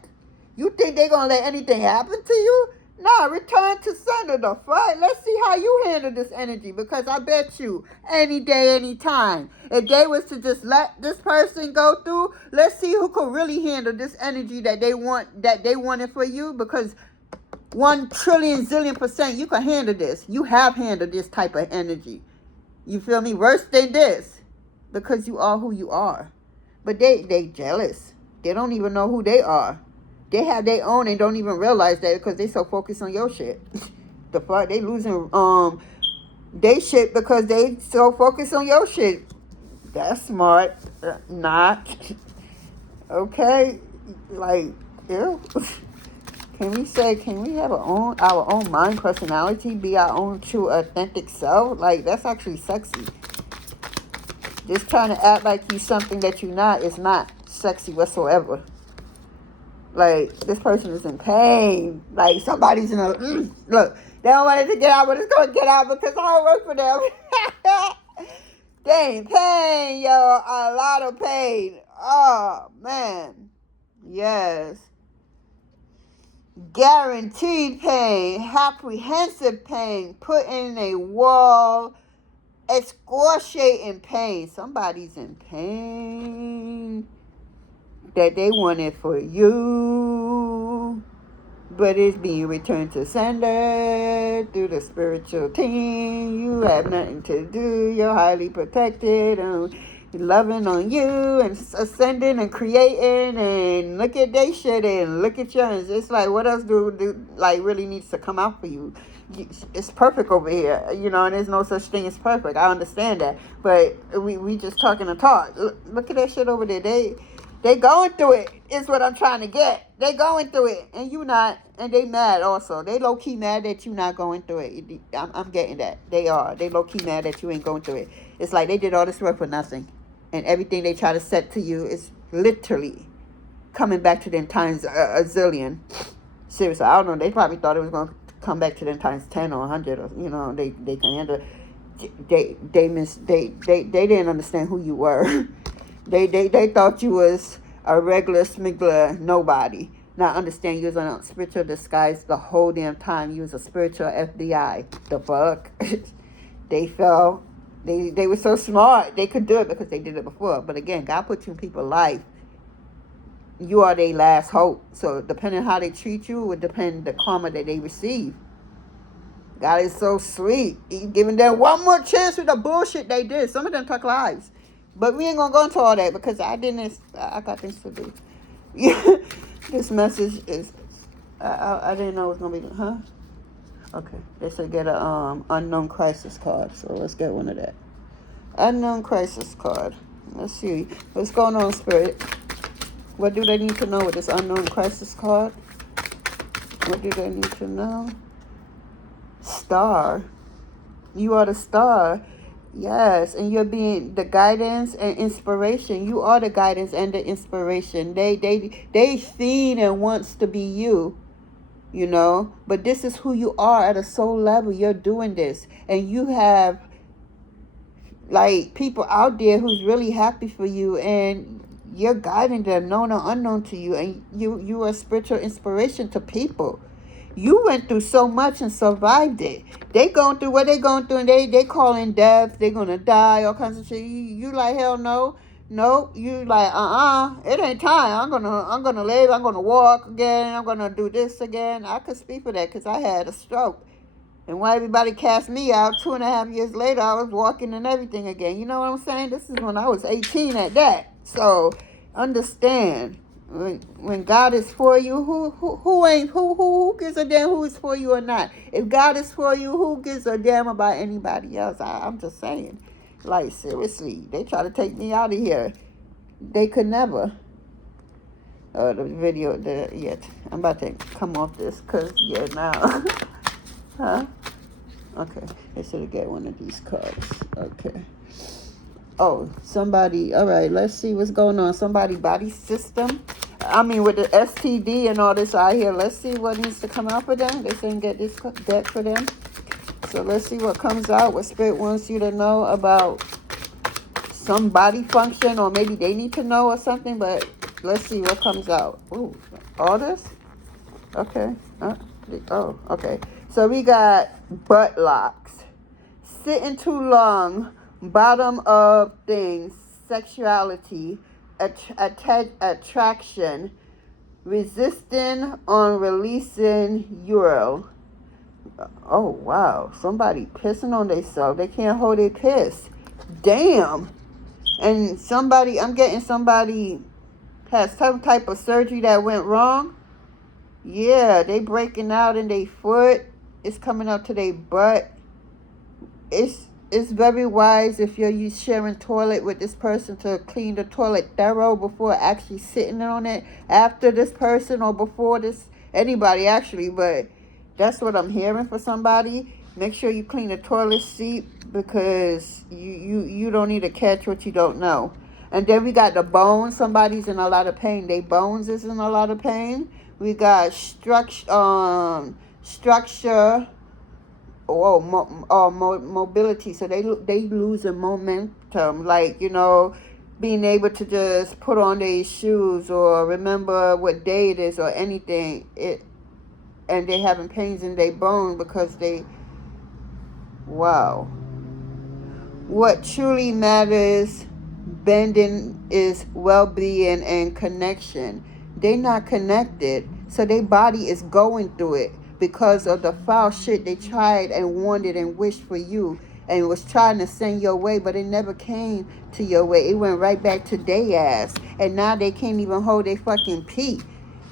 You think they're going to let anything happen to you? Nah, return to sender the fuck. Let's see how you handle this energy, because I bet you any day, any time, if they was to just let this person go through, let's see who could really handle this energy that they wanted for you, because 1 trillion zillion % you can handle this. You have handled this type of energy. You feel me? Worse than this, because you are who you are. But they jealous. They don't even know who they are. They have their own and don't even realize that because they so focused on your shit. The fuck? They losing they shit because they so focused on your shit. That's smart. Not. Okay? Like, ew. Can we have our own mind personality, be our own true authentic self? Like, that's actually sexy. Just trying to act like you something that you're not is not sexy whatsoever. Like, this person is in pain. Like, somebody's in a... look, they don't want it to get out, but it's going to get out because I don't work for them. They in pain, yo. A lot of pain. Oh, man. Yes. Guaranteed pain. Apprehensive pain. Put in a wall. Excruciating pain. Somebody's in pain that they wanted for you. but it's being returned to sender through the spiritual team. You have nothing to do. You're highly protected and loving on you and ascending and creating, and look at they shit and look at yours. It's like, what else do like really needs to come out for you? It's perfect over here, you know, and there's no such thing as perfect. I understand that, but we just talking to talk. Look at that shit over there. They going through it, is what I'm trying to get. They going through it, and you not, and they mad also. They low-key mad that you not going through it. I'm getting that. They are. They low-key mad that you ain't going through it. It's like they did all this work for nothing. And everything they try to set to you is literally coming back to them times a zillion. Seriously, I don't know. They probably thought it was going to come back to them times 10 or 100. Or, you know, they can handle. They didn't understand who you were. They thought you was a regular smuggler, nobody. Now understand, you was on a spiritual disguise the whole damn time. You was a spiritual FBI. The fuck? They fell. They were so smart. They could do it because they did it before. But again, God put you in people's life. You are their last hope. So depending on how they treat you would depend the karma that they receive. God is so sweet. He's giving them one more chance with the bullshit they did. Some of them took lives. But we ain't going to go into all that because I got things to do. This message is, I didn't know it was going to be, huh? Okay. They said get a unknown crisis card. So let's get one of that. Unknown crisis card. Let's see. What's going on, Spirit? What do they need to know with this unknown crisis card? What do they need to know? Star. You are the star. Yes, and you're being the guidance and inspiration. You are the guidance and the inspiration. They seen and wants to be you, you know. But this is who you are at a soul level. You're doing this, and you have like people out there who's really happy for you, and you're guiding them, known or unknown to you, and you are a spiritual inspiration to people. You went through so much and survived it. They going through what they going through, and they calling death. They gonna die, all kinds of shit. You like, hell no. No, you like, it ain't time. I'm gonna live. I'm gonna walk again. I'm gonna do this again. I could speak for that because I had a stroke. And why everybody cast me out 2.5 years later, I was walking and everything again. You know what I'm saying? This is when I was 18 at that. So understand. When God is for you, who gives a damn who is for you or not? If God is for you, who gives a damn about anybody else? I'm just saying. Like, seriously, they try to take me out of here. They could never. The video, I'm about to come off this because, now. Huh? Okay, they should get one of these cards. Okay. Oh, somebody, all right, let's see what's going on. Somebody body system. I mean, with the STD and all this out here, let's see what needs to come out for them. They saying get this deck for them. So let's see what comes out, what Spirit wants you to know about some body function, or maybe they need to know or something, but let's see what comes out. Ooh, all this? Okay. Oh, okay. So we got butt locks. Sitting too long. Bottom of things, sexuality, attraction, resisting on releasing Euro. Oh, wow. Somebody pissing on themselves. They can't hold their piss. Damn. And I'm getting somebody has some type of surgery that went wrong. Yeah, they breaking out in their foot. It's coming up to their butt. It's very wise if you're sharing toilet with this person to clean the toilet thorough before actually sitting on it after this person or before this anybody actually, but that's what I'm hearing for somebody. Make sure you clean the toilet seat because you don't need to catch what you don't know. And then we got the bones. Somebody's in a lot of pain. Their bones is in a lot of pain. We got structure. Mobility. So they losing momentum, like, being able to just put on their shoes or remember what day it is or anything. And they having pains in their bone because what truly matters bending is well-being and connection. They not connected. So their body is going through it because of the foul shit they tried and wanted and wished for you and was trying to send your way, but it never came to your way. It went right back to their ass. And now they can't even hold their fucking pee.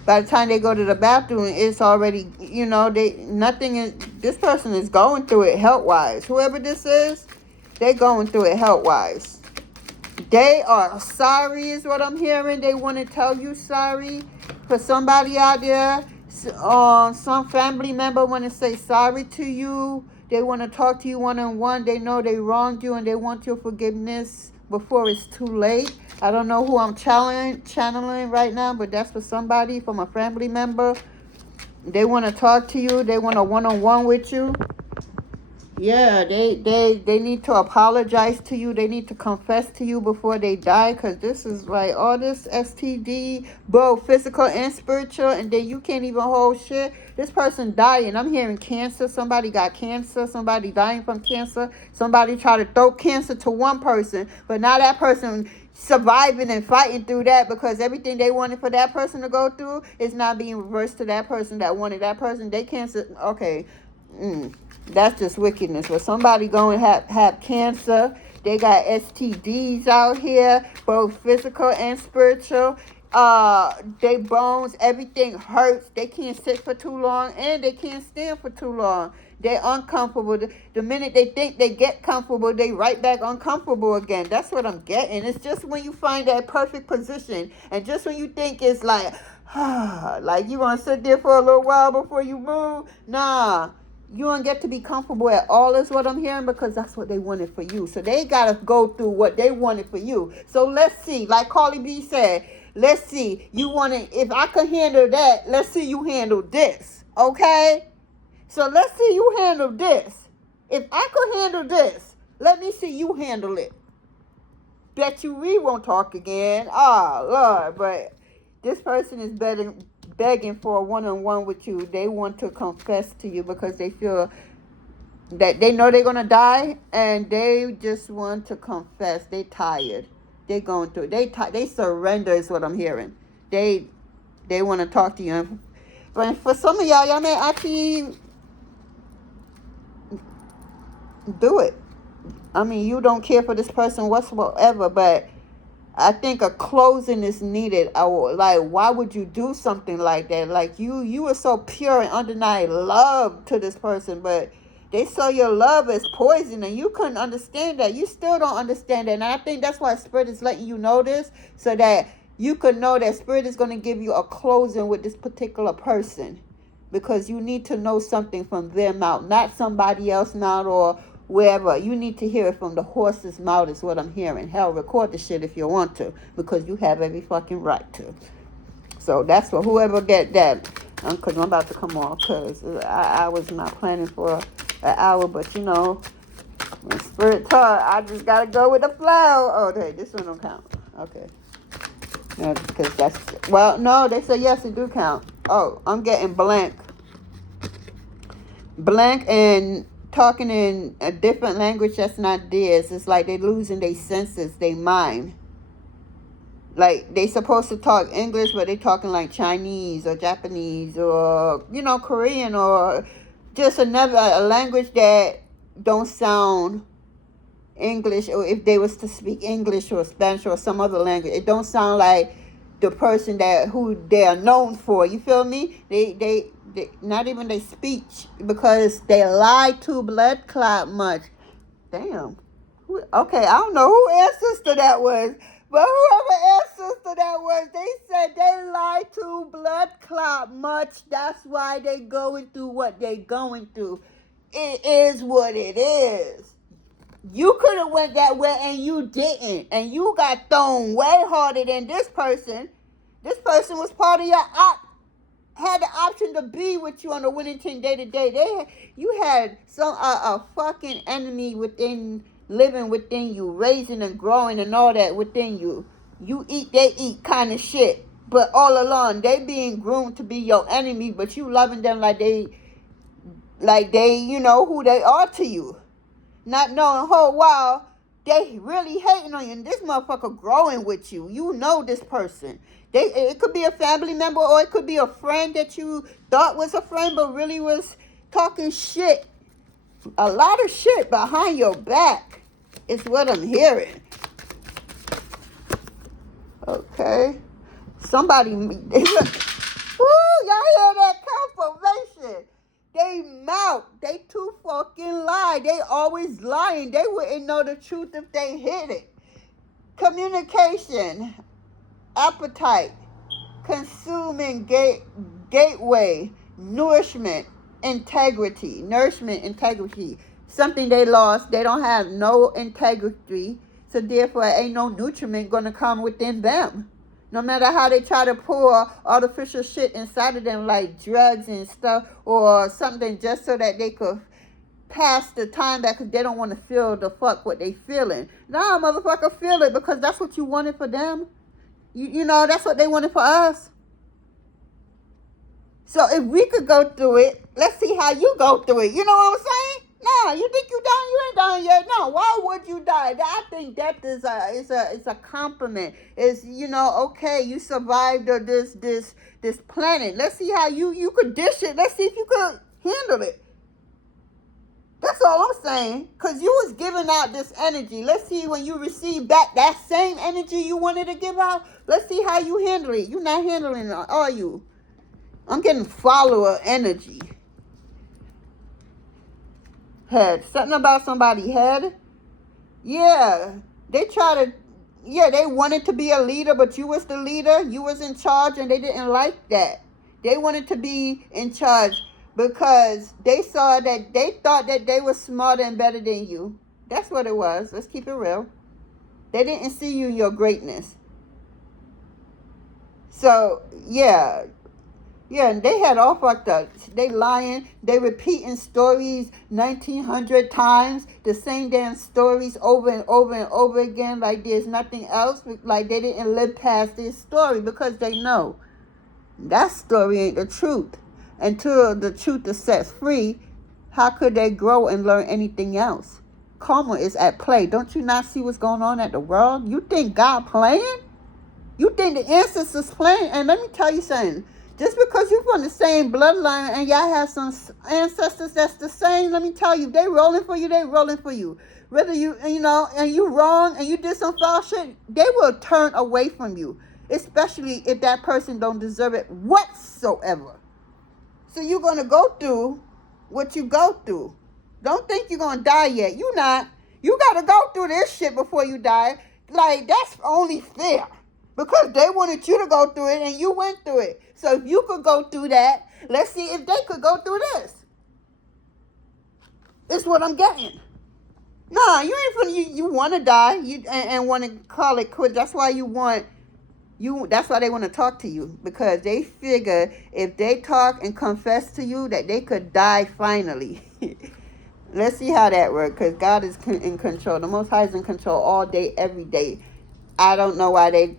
By the time they go to the bathroom, it's already, this person is going through it health-wise. Whoever this is, they going through it health-wise. They are sorry is what I'm hearing. They want to tell you sorry. For somebody out there, some family member want to say sorry to you. They want to talk to you one-on-one. They know they wronged you and they want your forgiveness before it's too late. I don't know who I'm channeling right now, but that's for somebody, from a family member. They want to talk to you. They want a one-on-one with you. Yeah, they need to apologize to you. They need to confess to you before they die, because this is like all this STD, both physical and spiritual, and then you can't even hold shit. This person dying. I'm hearing cancer. Somebody got cancer. Somebody dying from cancer. Somebody tried to throw cancer to one person, but now that person surviving and fighting through that, because everything they wanted for that person to go through is now being reversed to that person that wanted that person. They cancer. Okay. That's just wickedness. But somebody going have cancer. They got STDs out here, both physical and spiritual. They bones, everything hurts. They can't sit for too long, and they can't stand for too long. They're uncomfortable. The minute they think they get comfortable, they right back uncomfortable again. That's what I'm getting. It's just when you find that perfect position, and just when you think it's like, like you want to sit there for a little while before you move. Nah. You don't get to be comfortable at all is what I'm hearing, because that's what they wanted for you. So they got to go through what they wanted for you. So let's see. Like Carly B said, let's see. You want to, if I could handle that, let's see you handle this. Okay? So let's see you handle this. If I could handle this, let me see you handle it. Bet you we won't talk again. Oh, Lord. But this person is begging for a one-on-one with you. They want to confess to you because they feel that they know they're going to die, and they just want to confess. They tired. They going through. They surrender is what I'm hearing. They want to talk to you. But for some of y'all may actually do it. I mean, you don't care for this person whatsoever, but I think a closing is needed. Like, why would you do something like that? Like, you were so pure and undenied love to this person, but they saw your love as poison, and you couldn't understand that. You still don't understand that. And I think that's why Spirit is letting you know this, so that you could know that Spirit is going to give you a closing with this particular person, because you need to know something from their mouth, not somebody else mouth or wherever. You need to hear it from the horse's mouth is what I'm hearing. Hell, record the shit if you want to, because you have every fucking right to. So that's for whoever get that. Because I'm about to come off, because I was not planning for an hour, but when Spirit taught, I just got to go with the flow. Oh, hey, this one don't count. Okay. No, because that's, well, no, they say yes, it do count. Oh, I'm getting blank. Blank and talking in a different language that's not theirs. It's like they losing their senses, their mind. Like, they supposed to talk English, but they talking like Chinese or Japanese or, Korean, or just another a language that don't sound English. Or if they was to speak English or Spanish or some other language, it don't sound like the person who they are known for. You feel me? They not even their speech, because they lie to blood clot much. Damn. Okay, I don't know who ancestor that was, but whoever ancestor that was, they said they lie to blood clot much. That's why they going through what they going through. It is what it is. You could have went that way and you didn't, and you got thrown way harder than this person. This person was part of your had the option to be with you on the winning team day to day. You had a fucking enemy living within you, raising and growing and all that within you. You eat, they eat kind of shit. But all along, they being groomed to be your enemy, but you loving them like they who they are to you. Not knowing whole while They really hating on you, and this motherfucker growing with you. You know this person. It could be a family member, or it could be a friend that you thought was a friend, but really was talking shit. A lot of shit behind your back is what I'm hearing. Okay. Somebody, woo, y'all hear that confirmation? They mouth, they too fucking lie. They always lying. They wouldn't know the truth if they hid it. Communication, appetite, consuming gateway, nourishment, integrity. Something they lost. They don't have no integrity. So therefore, ain't no nutriment going to come within them. No matter how they try to pour artificial shit inside of them, like drugs and stuff, or something, just so that they could pass the time back, because they don't want to feel the fuck what they feeling. Nah, motherfucker, feel it, because that's what you wanted for them. You know, that's what they wanted for us. So if we could go through it, let's see how you go through it. You know what I'm saying? No, you think you done? You ain't done yet. No, why would you die? I think that is a compliment. It's, you know, okay, you survived this planet. Let's see how you could dish it. Let's see if you could handle it. That's all I'm saying. Because you was giving out this energy. Let's see when you receive back that same energy you wanted to give out. Let's see how you handle it. You're not handling it, are you? I'm getting follower energy. Head. Something about somebody's head. Yeah. They wanted to be a leader, but you was the leader. You was in charge, and they didn't like that. They wanted to be in charge because they thought that they were smarter and better than you. That's what it was. Let's keep it real. They didn't see you in your greatness. So, yeah. Yeah, and they had all fucked up. They lying. They repeating stories 1,900 times. The same damn stories over and over and over again, like there's nothing else. Like they didn't live past this story, because they know that story ain't the truth. Until the truth is set free, how could they grow and learn anything else? Karma is at play. Don't you not see what's going on at the world? You think God playing? You think the ancestors playing? And let me tell you something. Just because you're from the same bloodline and y'all have some ancestors that's the same, let me tell you, they rolling for you, they rolling for you. Whether you know, and you wrong and you did some foul shit, they will turn away from you. Especially if that person don't deserve it whatsoever. So you're going to go through what you go through. Don't think you're going to die yet. You not. You got to go through this shit before you die. Like, that's only fair. Because they wanted you to go through it and you went through it. So if you could go through that, let's see if they could go through this. It's what I'm getting. Nah, you ain't finna, you want to die and want to call it quits. That's why that's why they want to talk to you. Because they figure if they talk and confess to you that they could die finally. Let's see how that works. Because God is in control. The Most High is in control all day, every day. I don't know why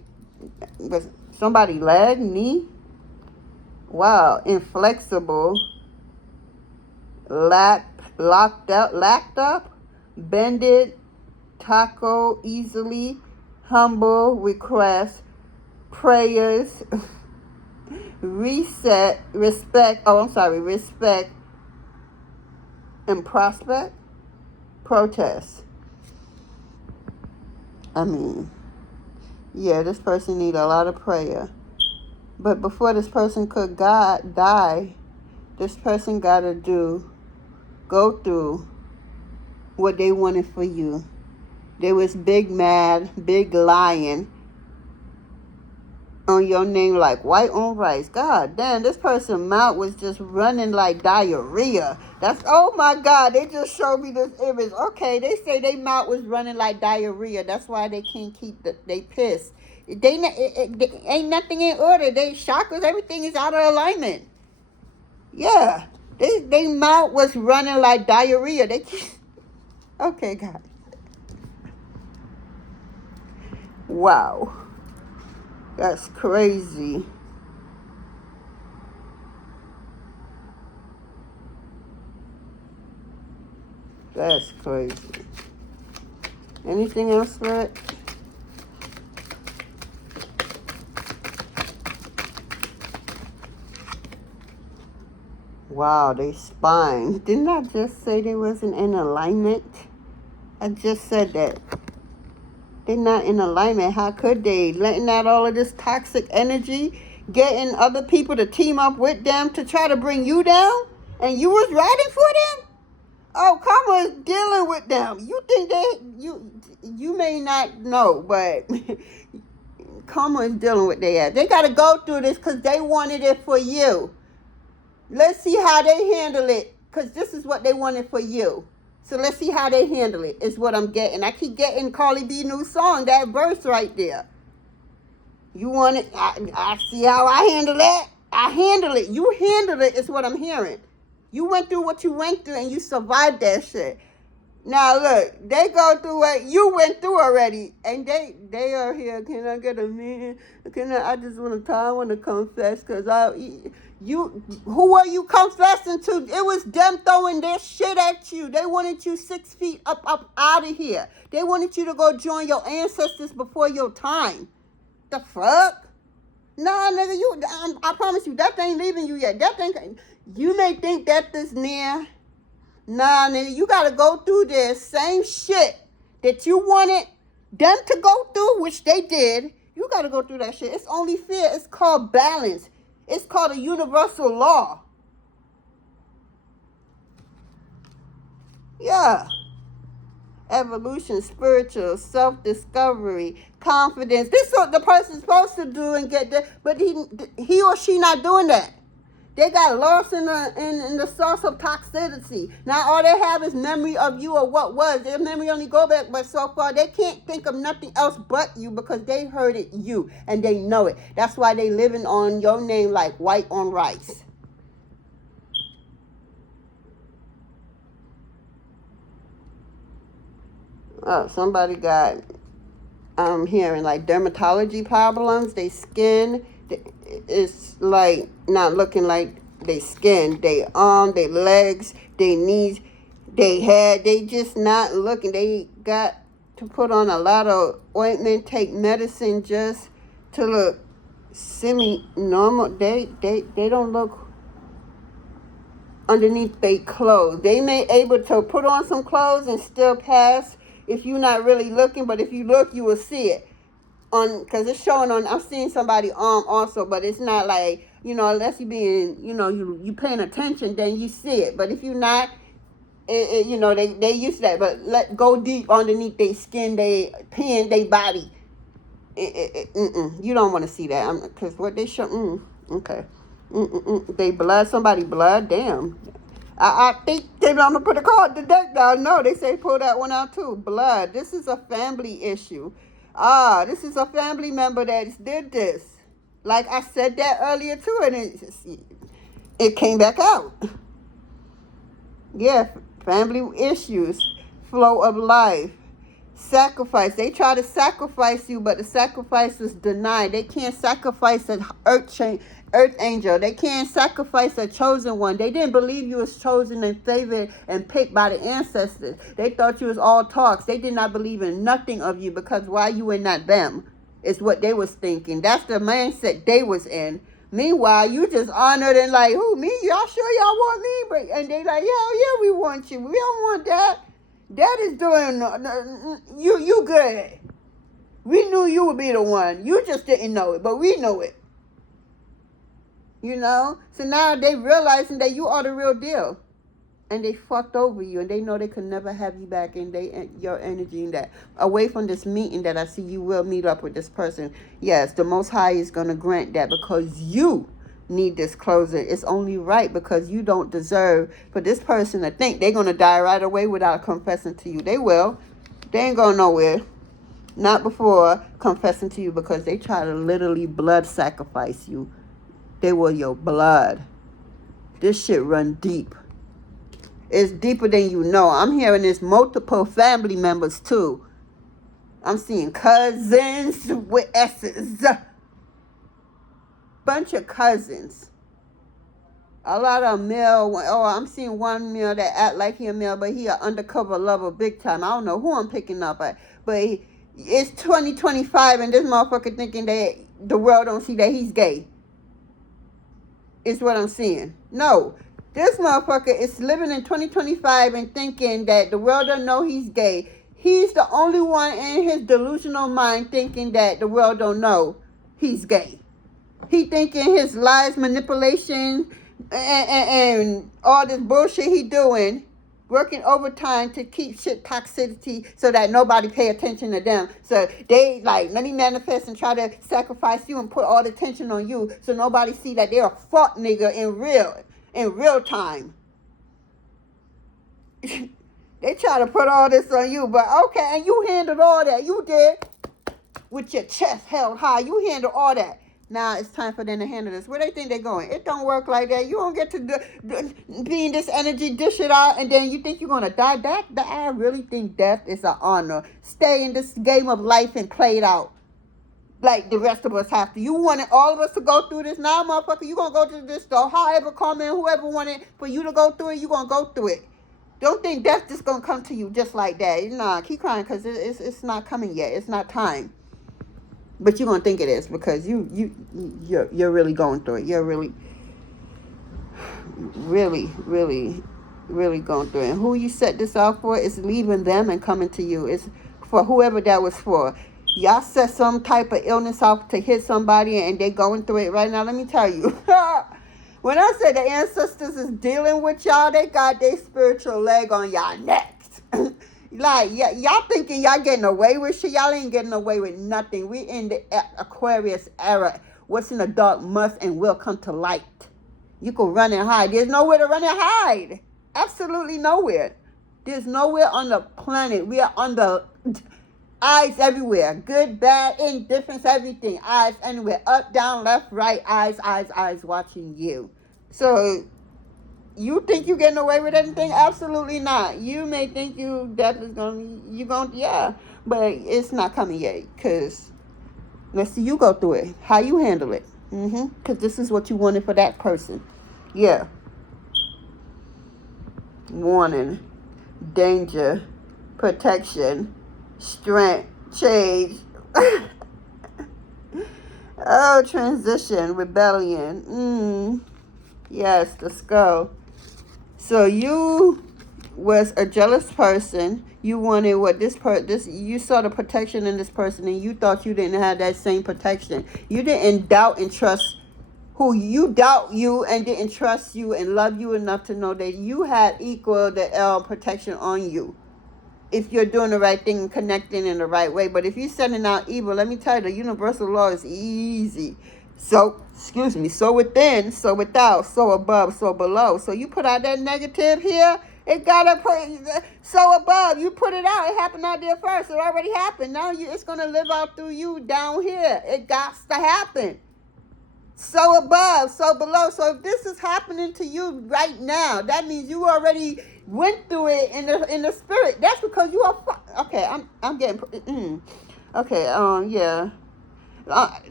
was somebody leg, knee? Wow, inflexible, lacked up, bended, taco, easily, humble, request, prayers, respect, and protest. I mean, yeah, this person need a lot of prayer. But before this person could die, this person got to go through what they wanted for you. They was big mad, big lying on your name like white on rice. God damn, this person's mouth was just running like diarrhea. Oh my God, they just showed me this image. Okay, they say their mouth was running like diarrhea. That's why they can't keep they pissed. Ain't nothing in order. They chakras, everything is out of alignment. Yeah, they mouth was running like diarrhea. Okay, guys. Wow, that's crazy. That's crazy. Anything else, Spirit? Wow, they spine. Didn't I just say they wasn't in alignment? I just said that. They're not in alignment. How could they? Letting out all of this toxic energy, getting other people to team up with them to try to bring you down, and you was riding for them? Oh, Karma is dealing with them. You think you may not know, but Karma is dealing with their ass. They got to go through this because they wanted it for you. Let's see how they handle it, because this is what they wanted for you. So let's see how they handle it, is what I'm getting. I keep getting Carly B new song, that verse right there. You want it? I see how I handle that. I handle it. You handle it is what I'm hearing. You went through what you went through and you survived that shit. Now look, they go through what you went through already, and they are here. Can I get a man? I just want to tell. I want to confess, because who are you confessing to? It was them throwing their shit at you. They wanted you 6 feet up out of here. They wanted you to go join your ancestors before your time. The fuck? Nah, nigga, I promise you, that ain't leaving you yet. That thing, you may think that is near. Nah, nigga, you gotta go through this same shit that you wanted them to go through, which they did. You gotta go through that shit. It's only fair. It's called balance. It's called a universal law. Yeah. Evolution, spiritual, self-discovery, confidence. This is what the person's supposed to do and get there, but he or she not doing that. They got lost in the source of toxicity. Now all they have is memory of you or what was. Their memory only go back, but so far they can't think of nothing else but you, because they heard it you and they know it. That's why they living on your name like white on rice. Oh, somebody got, I'm hearing like dermatology problems. They skin is like not looking like they skin. They arm, they legs, they knees, they head. They just not looking. They got to put on a lot of ointment, take medicine just to look semi-normal. They don't look underneath their clothes. They may able to put on some clothes and still pass if you're not really looking, but if you look, you will see it. Because it's showing on, I'm seeing somebody's arm also, but it's not like, unless you being, you paying attention, then you see it. But if you're not, they used to that. But let go deep underneath their skin, they pen, their body. You don't want to see that, because what they show, okay. They blood, somebody blood, damn. I think they're going to put the deck down. No, they say pull that one out too. Blood. This is a family issue. This is a family member that did this. Like I said that earlier too, and it came back out. Yeah, family issues, flow of life, sacrifice. They try to sacrifice you, but the sacrifice is denied. They can't sacrifice an earth angel. They can't sacrifice a chosen one. They didn't believe you was chosen and favored and picked by the ancestors. They thought you was all talks. They did not believe in nothing of you, because why you and not them is what they was thinking. That's the mindset they was in. Meanwhile, you just honored and like, who, me? Y'all sure y'all want me? And they like, yeah, we want you. We don't want that. That is doing, you good. We knew you would be the one. You just didn't know it, but we know it. So now they realizing that you are the real deal, and they fucked over you, and they know they could never have you back, and your energy in that. Away from this meeting that I see, you will meet up with this person. Yes, the Most High is going to grant that, because you need this closure. It's only right, because you don't deserve for this person to think they're going to die right away without confessing to you. They will. They ain't going nowhere. Not before confessing to you, because they try to literally blood sacrifice you. They were your blood. This shit run deep. It's deeper than you know. I'm hearing this multiple family members too. I'm seeing cousins with S's. Bunch of cousins. A lot of male, oh, I'm seeing one male that act like he a male, but he an undercover lover big time. I don't know who I'm picking up at, but it's 2025 and this motherfucker thinking that the world don't see that he's gay. Is what I'm seeing. No, this motherfucker is living in 2025 and thinking that the world don't know he's gay. He's the only one in his delusional mind thinking that the world don't know he's gay. He thinking his lies, manipulation, and all this bullshit he doing, working overtime to keep shit toxicity so that nobody pay attention to them. So they like, let me manifest and try to sacrifice you and put all the attention on you so nobody see that they're a fuck nigga in real time. They try to put all this on you, but okay, and you handled all that. You did. With your chest held high. You handled all that. Now it's time for them to handle this. Where they think they're going? It don't work like that. You don't get to be in this energy, dish it out, and then you think you're going to die. I really think death is an honor. Stay in this game of life and play it out like the rest of us have to. You wanted all of us to go through this. Now, motherfucker, you going to go through this. So however come in, whoever wanted for you to go through it, you going to go through it. Don't think death just going to come to you just like that. Nah, keep crying because it's not coming yet. It's not time. But you're going to think it is because you're really going through it. You're really going through it. And who you set this out for is leaving them and coming to you. It's for whoever that was for. Y'all set some type of illness out to hit somebody and they going through it right now. Let me tell you. When I say the ancestors is dealing with y'all, they got their spiritual leg on y'all necks. Like, y'all thinking y'all getting away with shit. Y'all ain't getting away with nothing. We in the Aquarius era. What's in the dark must and will come to light. You can run and hide. There's nowhere to run and hide. Absolutely nowhere. There's nowhere on the planet. We are on the eyes everywhere. Good, bad, indifference, everything. Eyes anywhere. Up, down, left, right. Eyes watching you. So you think you're getting away with anything? Absolutely not. You may think yeah, but it's not coming yet. Because let's see you go through it. How you handle it. Because this is what you wanted for that person. Yeah. Warning. Danger. Protection. Strength. Change. Oh, transition. Rebellion. Yes, the skull. So you was a jealous person. You wanted what you saw the protection in this person and you thought you didn't have that same protection. You didn't doubt and trust who you doubt you and didn't trust you and love you enough to know that you had equal the protection on you. If you're doing the right thing and connecting in the right way. But if you're sending out evil, let me tell you, the universal law is easy. So within, so without, so above, so below. So you put out that negative here, it gotta put so above. You put it out. It happened out there first. It already happened. Now it's gonna live out through you down here. It got to happen. So above, so below. So if this is happening to you right now, that means you already went through it in the spirit. That's because you are. Okay, I'm getting. Okay. Yeah.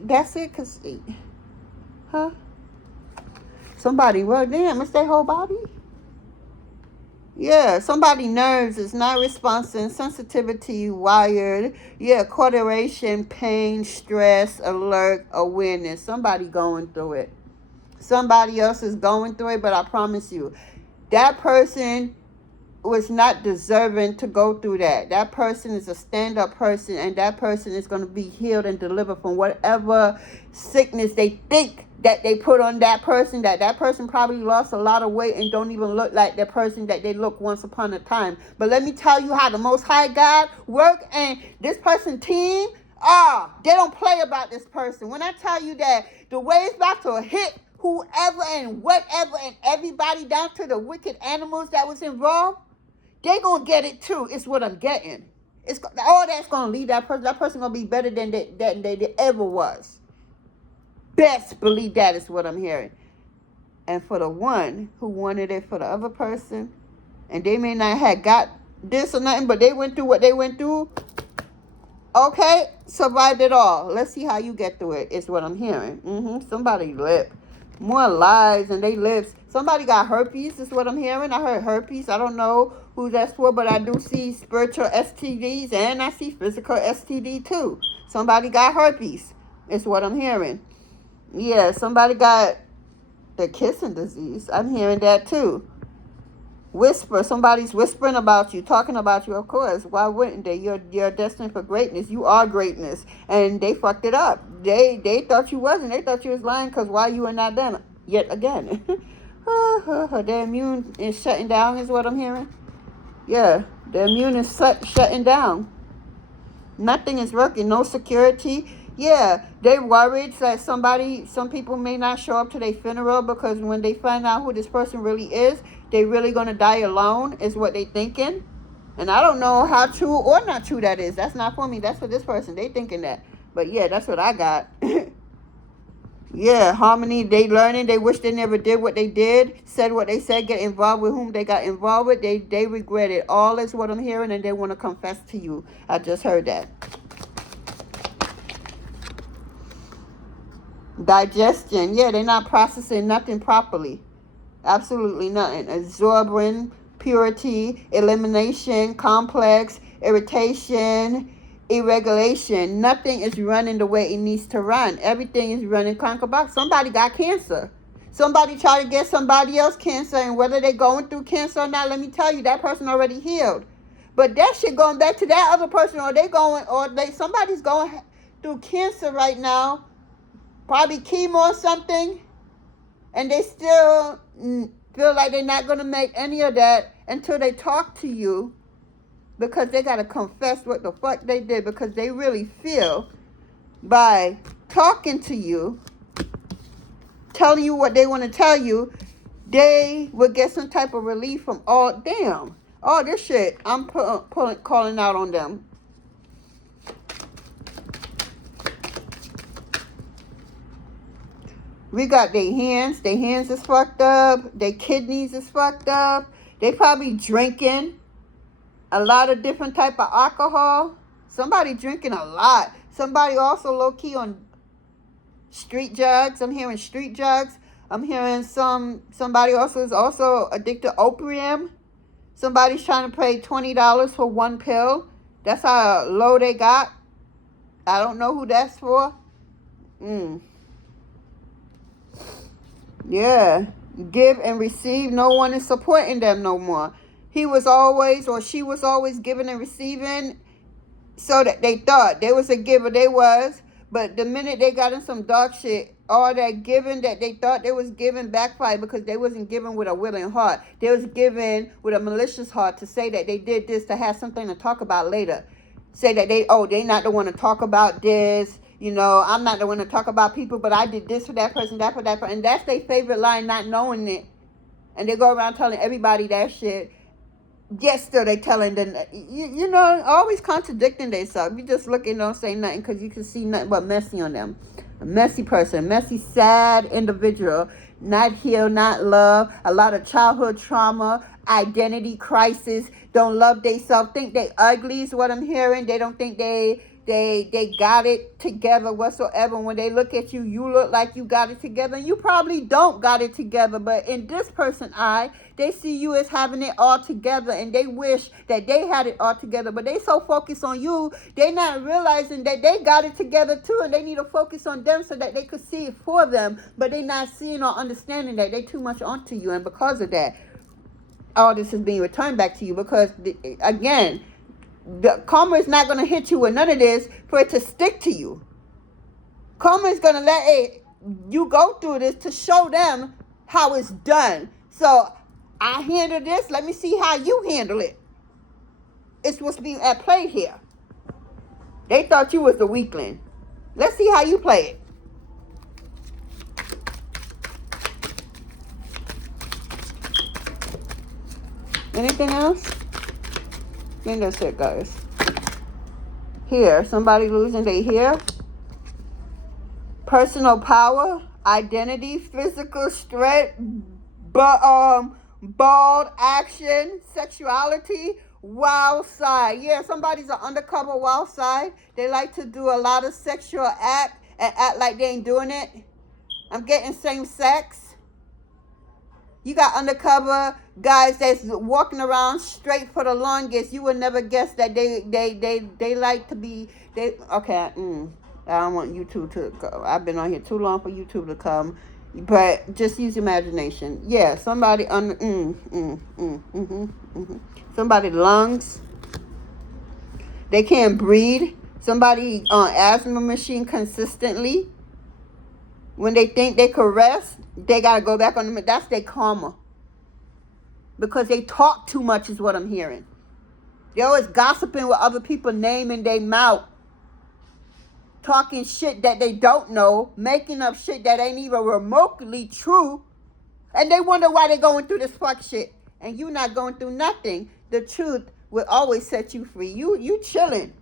That's it. Cause, somebody. Well, damn. It's their whole body. Yeah, somebody nerves is not responsive, sensitivity wired. Yeah, coordination, pain, stress, alert, awareness. Somebody going through it. Somebody else is going through it, but I promise you, that person was not deserving to go through that. That person is a stand-up person, and that person is going to be healed and delivered from whatever sickness they think that they put on that person. That person probably lost a lot of weight and don't even look like the person that they looked once upon a time. But let me tell you how the Most High God work and this person team, they don't play about this person. When I tell you that the way it's about to hit whoever and whatever and everybody down to the wicked animals that was involved, they gonna get it too. It's what I'm getting. It's all that's gonna leave that person. That person gonna be better than they ever was. Best believe that is what I'm hearing. And for the one who wanted it for the other person, and they may not have got this or nothing, but they went through what they went through. Okay, survived it all. Let's see how you get through it. Is what I'm hearing. Somebody lip. More lies and they lips. Somebody got herpes, is what I'm hearing. I heard herpes. I don't know who that's for, but I do see spiritual STDs and I see physical STD too. Somebody got herpes, is what I'm hearing. Yeah, somebody got the kissing disease. I'm hearing that too. Whisper. Somebody's whispering about you, talking about you. Of course, why wouldn't they? You're destined for greatness. You are greatness, and they fucked it up. They thought you wasn't. They thought you was lying because why you were not done yet again. The immune is shutting down, is what I'm hearing. Yeah, the immune is shutting down. Nothing is working. No security. Yeah, they worried that some people may not show up to their funeral because when they find out who this person really is, they really gonna die alone, is what they thinking. And I don't know how true or not true that is. That's not for me. That's for this person. They thinking that. But yeah, that's what I got. Yeah, harmony, they learning. They wish they never did what they did, said what they said, get involved with whom they got involved with. They regret it. All is what I'm hearing, and they want to confess to you. I just heard that. Digestion. Yeah, they're not processing nothing properly. Absolutely nothing. Absorbing, purity, elimination, complex, irritation, irregulation. Nothing is running the way it needs to run. Everything is running conquer. Somebody got cancer. Somebody tried to get somebody else cancer, and whether they're going through cancer or not, let me tell you, that person already healed. But that shit going back to that other person, somebody's going through cancer right now, probably chemo or something, and they still feel like they're not going to make any of that until they talk to you, because they got to confess what the fuck they did, because they really feel by talking to you, telling you what they want to tell you, they will get some type of relief from all this shit I'm calling out on them. We got their hands is fucked up, their kidneys is fucked up, they probably drinking a lot of different type of alcohol. Somebody drinking a lot. Somebody also low-key on street drugs. I'm hearing street drugs. I'm hearing somebody also is also addicted to opium. Somebody's trying to pay $20 for one pill. That's how low they got. I don't know who that's for. Yeah. Give and receive. No one is supporting them no more. He was always, or she was always giving and receiving, so that they thought they was a giver. They was. But the minute they got in some dark shit, all that giving that they thought they was giving backfired, because they wasn't giving with a willing heart. They was giving with a malicious heart, to say that they did this to have something to talk about later. Say that they not the one to talk about this. You know, I'm not the one to talk about people, but I did this for that person, that for that person. And that's their favorite line, not knowing it. And they go around telling everybody that shit. Yes, still they telling them, you know, always contradicting themselves. You just look and don't say nothing, because you can see nothing but messy on them. A messy person, messy, sad individual, not healed, not loved, a lot of childhood trauma, identity crisis, don't love themselves, think they ugly is what I'm hearing. They don't think they got it together whatsoever. When they look at you, you look like you got it together, and you probably don't got it together, but in this person's eye, they see you as having it all together, and they wish that they had it all together, but they so focused on you, they not realizing that they got it together too, and they need to focus on them so that they could see it for them, but they not seeing or understanding that they too much onto you, and because of that, all this is being returned back to you, because, again, the karma is not going to hit you with none of this for it to stick to you. Karma is going to let you go through this to show them how it's done. So I handle this. Let me see how you handle it. It's what's being at play here. They thought you was the weakling. Let's see how you play it. Anything else? I think that's it, guys. Here, somebody losing their hair. Personal power, identity, physical strength, bald action, sexuality, wild side. Yeah, somebody's an undercover wild side. They like to do a lot of sexual act and act like they ain't doing it. I'm getting same sex. You got undercover guys that's walking around straight for the longest. You would never guess that they like to be, okay, I don't want YouTube to go. I've been on here too long for YouTube to come. But just use imagination. Yeah, somebody somebody lungs. They can't breathe. Somebody on asthma machine consistently. When they think they could rest, they got to go back on the... That's their karma. Because they talk too much is what I'm hearing. They're always gossiping with other people, naming their mouth. Talking shit that they don't know. Making up shit that ain't even remotely true. And they wonder why they're going through this fuck shit. And you not going through nothing. The truth will always set you free. You chilling.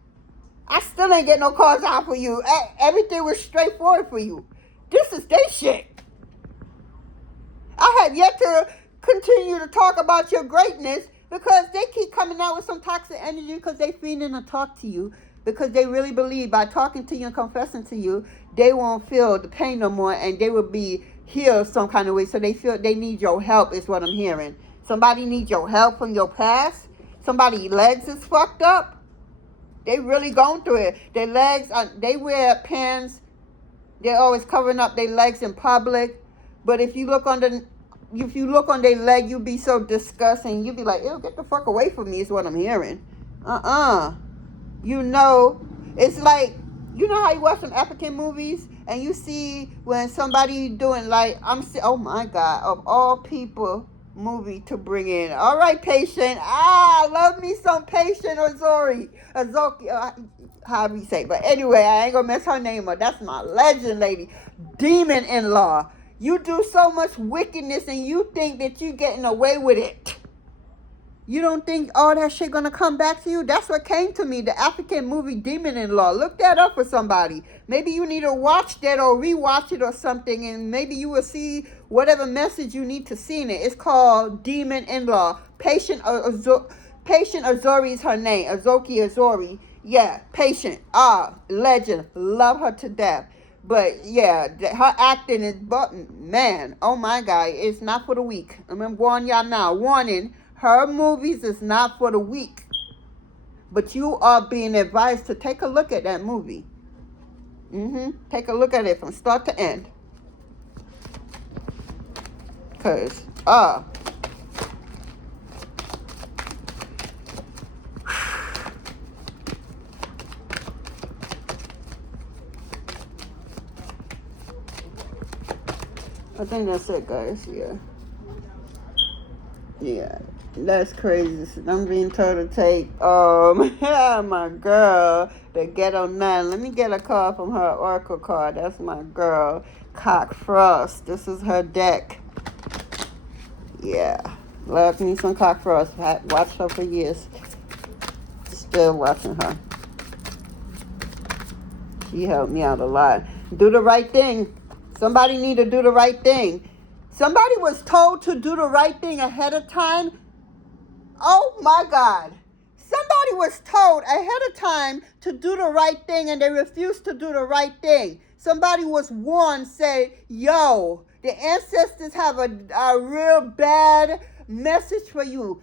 I still ain't get no calls out for you. Everything was straightforward for you. This is their shit. I have yet to continue to talk about your greatness because they keep coming out with some toxic energy because they feeling to talk to you because they really believe by talking to you and confessing to you, they won't feel the pain no more and they will be healed some kind of way. So they feel they need your help is what I'm hearing. Somebody needs your help from your past. Somebody's legs is fucked up. They really going through it. Their legs, they wear pants. They're always covering up their legs in public. But if you look on their leg, you'll be so disgusting. You'll be like, ew, get the fuck away from me is what I'm hearing. You know, it's like, you know how you watch some African movies and you see when somebody doing like, oh my God, of all people, movie to bring in. All right, Patient. Love me some Patient Azoki, however you say it. But anyway, I ain't gonna mess her name up. That's my legend lady. Demon-in-law. You do so much wickedness and you think that you getting away with it. You don't think all that shit gonna come back to you? That's what came to me, the African movie Demon-in-Law. Look that up for somebody. Maybe you need to watch that or rewatch it or something, and maybe you will see whatever message you need to see in it. It's called Demon-in-Law. Patient Azori is her name. Azoki Azori. Yeah, Patient. Legend. Love her to death. But yeah, her acting is, man, oh my God, it's not for the weak. I'm gonna warn y'all now. Warning. Her movies is not for the weak. But you are being advised to take a look at that movie. Take a look at it from start to end. Because, I think that's it, guys. Yeah. That's crazy. I'm being told to take, my girl, the Ghetto Nun. Let me get a call from her Oracle card. That's my girl, Cock Frost. This is her deck. Yeah. Love me some Cock Frost. I watched her for years. Still watching her. She helped me out a lot. Do the right thing. Somebody need to do the right thing. Somebody was told to do the right thing ahead of time. Oh my God. Somebody was told ahead of time to do the right thing and they refused to do the right thing. Somebody was warned, say, yo, the ancestors have a real bad message for you.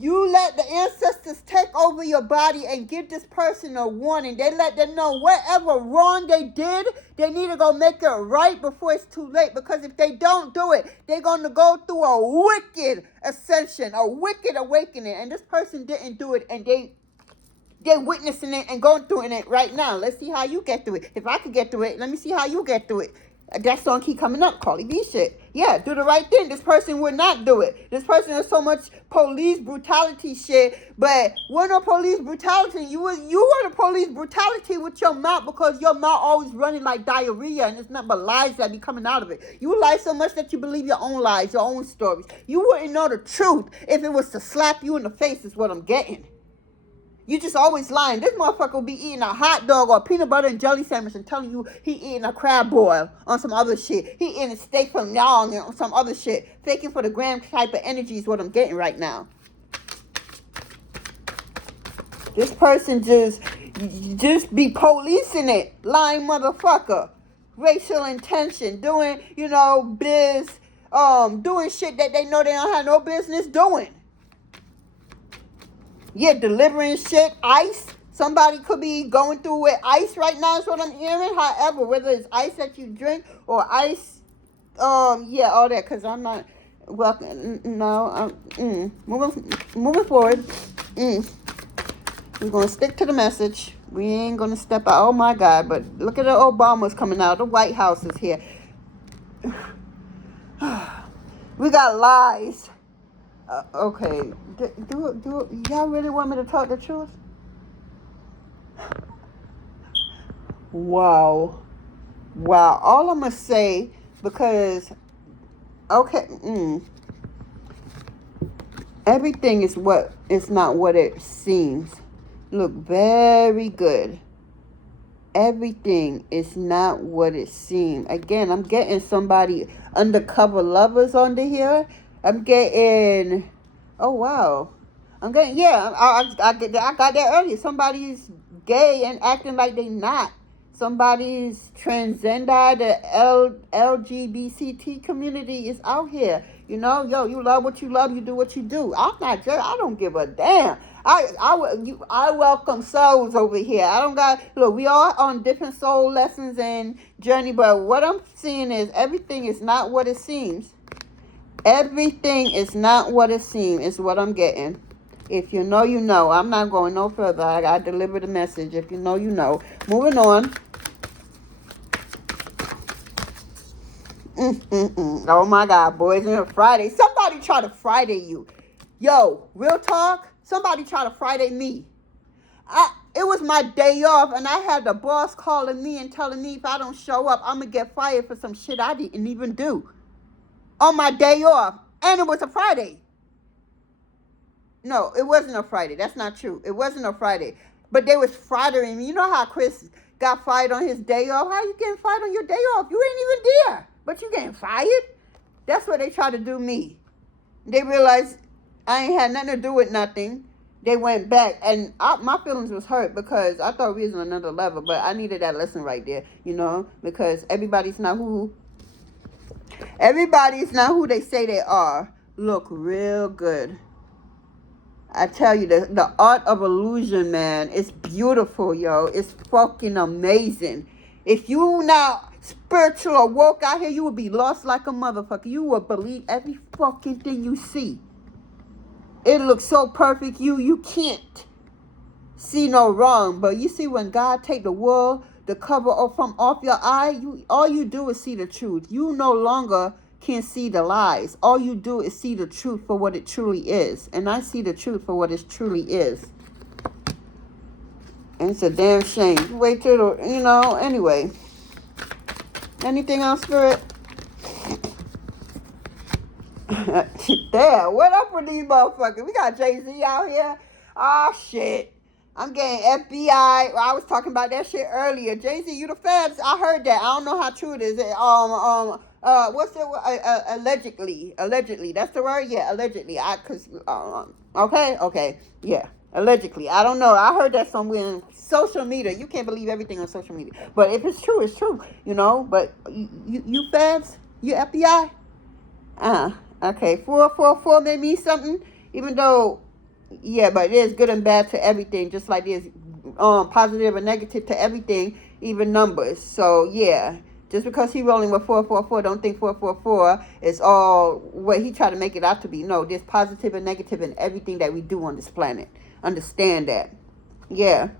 You let the ancestors take over your body and give this person a warning. They let them know whatever wrong they did, they need to go make it right before it's too late. Because if they don't do it, they're going to go through a wicked ascension, a wicked awakening. And this person didn't do it, and they're witnessing it and going through it right now. Let's see how you get through it. If I could get through it, let me see how you get through it. That song keep coming up, Carly B shit. Yeah, do the right thing. This person would not do it. This person has so much police brutality shit, but we're no police brutality. You were the police brutality with your mouth because your mouth always running like diarrhea and it's not but lies that be coming out of it. You lie so much that you believe your own lies, your own stories. You wouldn't know the truth if it was to slap you in the face is what I'm getting. You just always lying. This motherfucker will be eating a hot dog or a peanut butter and jelly sandwich and telling you he eating a crab boil on some other shit. He eating a steak from Yang and some other shit. Faking for the gram type of energy is what I'm getting right now. This person just be policing it. Lying motherfucker. Racial intention. Doing, biz doing shit that they know they don't have no business doing. Yeah, delivering shit, ice. Somebody could be going through with ice right now is what I'm hearing. However, whether it's ice that you drink or ice, yeah, all that. Because I'm not welcome. No, moving forward. We're gonna stick to the message. We ain't gonna step out. Oh my God! But look at the Obamas coming out. The White House is here. We got lies. Okay. Do y'all really want me to talk the truth? Wow. All I'm gonna say, because okay, everything is not what it seems. Look, very good. Everything is not what it seems. Again, I'm getting somebody undercover lovers under here. I'm getting, oh wow. I'm getting, yeah, I got that earlier. Somebody's gay and acting like they not. Somebody's transgender. The LGBT community is out here. You know, yo, you love what you love. You do what you do. I'm not just, I don't give a damn. I welcome souls over here. I don't got, look, we all on different soul lessons and journey, but what I'm seeing is everything is not what it seems. Everything is not what it seems, is what I'm getting. If you know, you know. I'm not going no further. I delivered the message. If you know, you know. Moving on. Oh my God, boys, it's Friday. Somebody try to Friday you. Yo, real talk. Somebody try to Friday me. It was my day off, and I had the boss calling me and telling me if I don't show up, I'm going to get fired for some shit I didn't even do. On my day off. And it was a Friday. No, it wasn't a Friday. That's not true. It wasn't a Friday. But they was flattering me. You know how Chris got fired on his day off? How you getting fired on your day off? You ain't even there. But you getting fired? That's what they tried to do me. They realized I ain't had nothing to do with nothing. They went back, and my feelings was hurt because I thought we was on another level, but I needed that lesson right there, you know, because everybody's not who they say they are. Look real good. I tell you, the art of illusion, man, it's beautiful, yo. It's fucking amazing. If you not spiritual or woke out here, you would be lost like a motherfucker. You would believe every fucking thing you see. It looks so perfect, you can't see no wrong. But you see, when God take the wool, the cover off your eye, all you do is see the truth. You no longer can see the lies. All you do is see the truth for what it truly is. And I see the truth for what it truly is. And it's a damn shame. Wait till the, anyway. Anything else, Spirit? Damn, what up with these motherfuckers? We got Jay-Z out here. Oh, shit. I'm getting FBI. I was talking about that shit earlier. Jay-Z, you the feds? I heard that. I don't know how true it is. What's it? Allegedly. That's the word? Yeah, allegedly. Okay. Yeah, allegedly. I don't know. I heard that somewhere in social media. You can't believe everything on social media. But if it's true, it's true. But you feds? You FBI? Okay. 444 may mean something. Even though, yeah, but it is good and bad to everything. Just like there's positive and negative to everything, even numbers. So, yeah. Just because he rolling with 444, don't think 444 is all what he tried to make it out to be. No, there's positive and negative in everything that we do on this planet. Understand that. Yeah.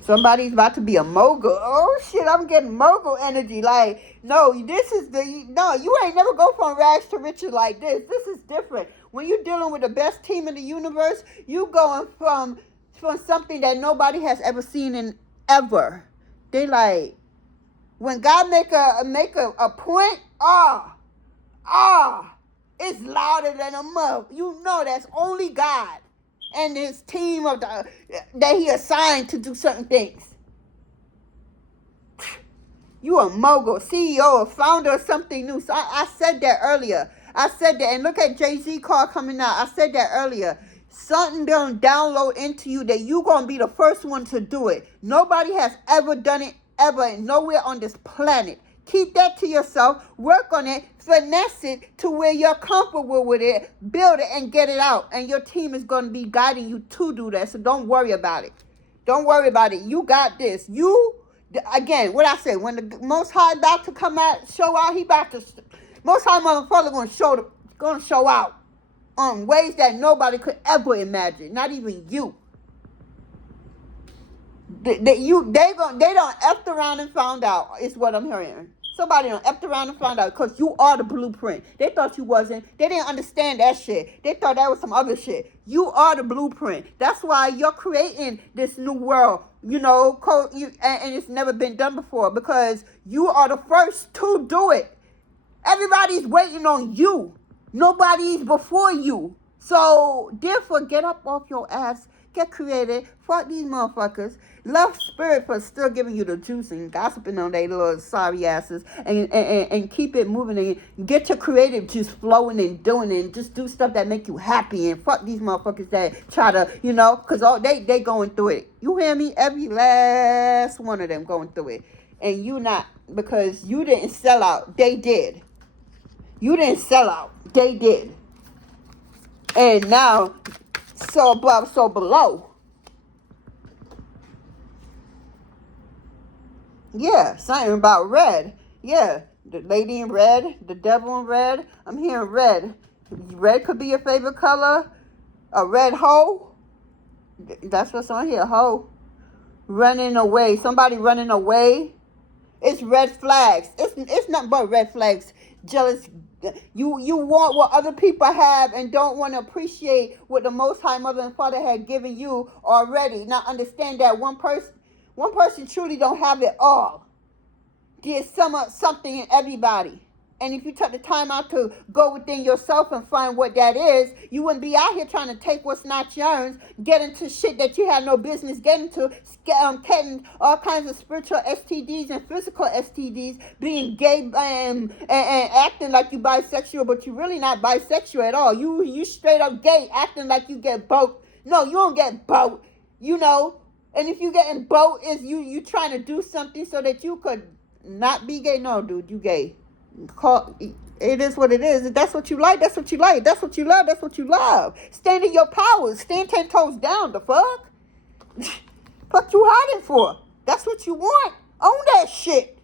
Somebody's about to be a mogul. Oh, shit, I'm getting mogul energy. Like, no, you ain't never go from rags to riches like this. This is different. When you're dealing with the best team in the universe, you going from something that nobody has ever seen in ever. They like, when God make a point, it's louder than a mother. You know that's only God and his team that he assigned to do certain things. You a mogul, CEO, a founder of something new. So I said that earlier. I said that, and look at Jay-Z card coming out. I said that earlier. Something gonna download into you that you gonna be the first one to do it. Nobody has ever done it ever, nowhere on this planet. Keep that to yourself. Work on it. Finesse it to where you're comfortable with it. Build it and get it out. And your team is going to be guiding you to do that. So don't worry about it. Don't worry about it. You got this. You, again, what I say, when the Most High about to come out, show out, he about to, Most High motherfucker going to show out on ways that nobody could ever imagine. Not even you. They done effed around and found out, is what I'm hearing. Somebody done effed around and found out because you are the blueprint. They thought you wasn't. They didn't understand that shit. They thought that was some other shit. You are the blueprint. That's why you're creating this new world, you know, and it's never been done before because you are the first to do it. Everybody's waiting on you. Nobody's before you. So, therefore, get up off your ass. Get creative. Fuck these motherfuckers. Love spirit for still giving you the juice and gossiping on their little sorry asses. And keep it moving. And get your creative just flowing and doing it. And just do stuff that make you happy. And fuck these motherfuckers that try to, you know, because they going through it. You hear me? Every last one of them going through it. And you not. Because you didn't sell out. They did. You didn't sell out. They did. And now, so above, so below. Yeah, something about red. Yeah, the lady in red, the devil in red. I'm hearing red. Red could be your favorite color. A red hoe. That's what's on here, hoe. Running away. Somebody running away. It's red flags. It's nothing but red flags. Jealous. You want what other people have and don't want to appreciate what the Most High Mother and Father had given you already. Now understand that one person truly don't have it all. There's something in everybody. And if you took the time out to go within yourself and find what that is, you wouldn't be out here trying to take what's not yours, get into shit that you had no business getting to, getting all kinds of spiritual STDs and physical STDs, being gay and acting like you bisexual, but you're really not bisexual at all. You straight up gay, acting like you get both. No, you don't get both, you know. And if you getting both, is you trying to do something so that you could not be gay. No, dude, you gay. It is what it is. If that's what you like, that's what you like. That's what you love, that's what you love. Stand in your power. Stand 10 toes down. The fuck? Fuck you hiding for? That's what you want. Own that shit.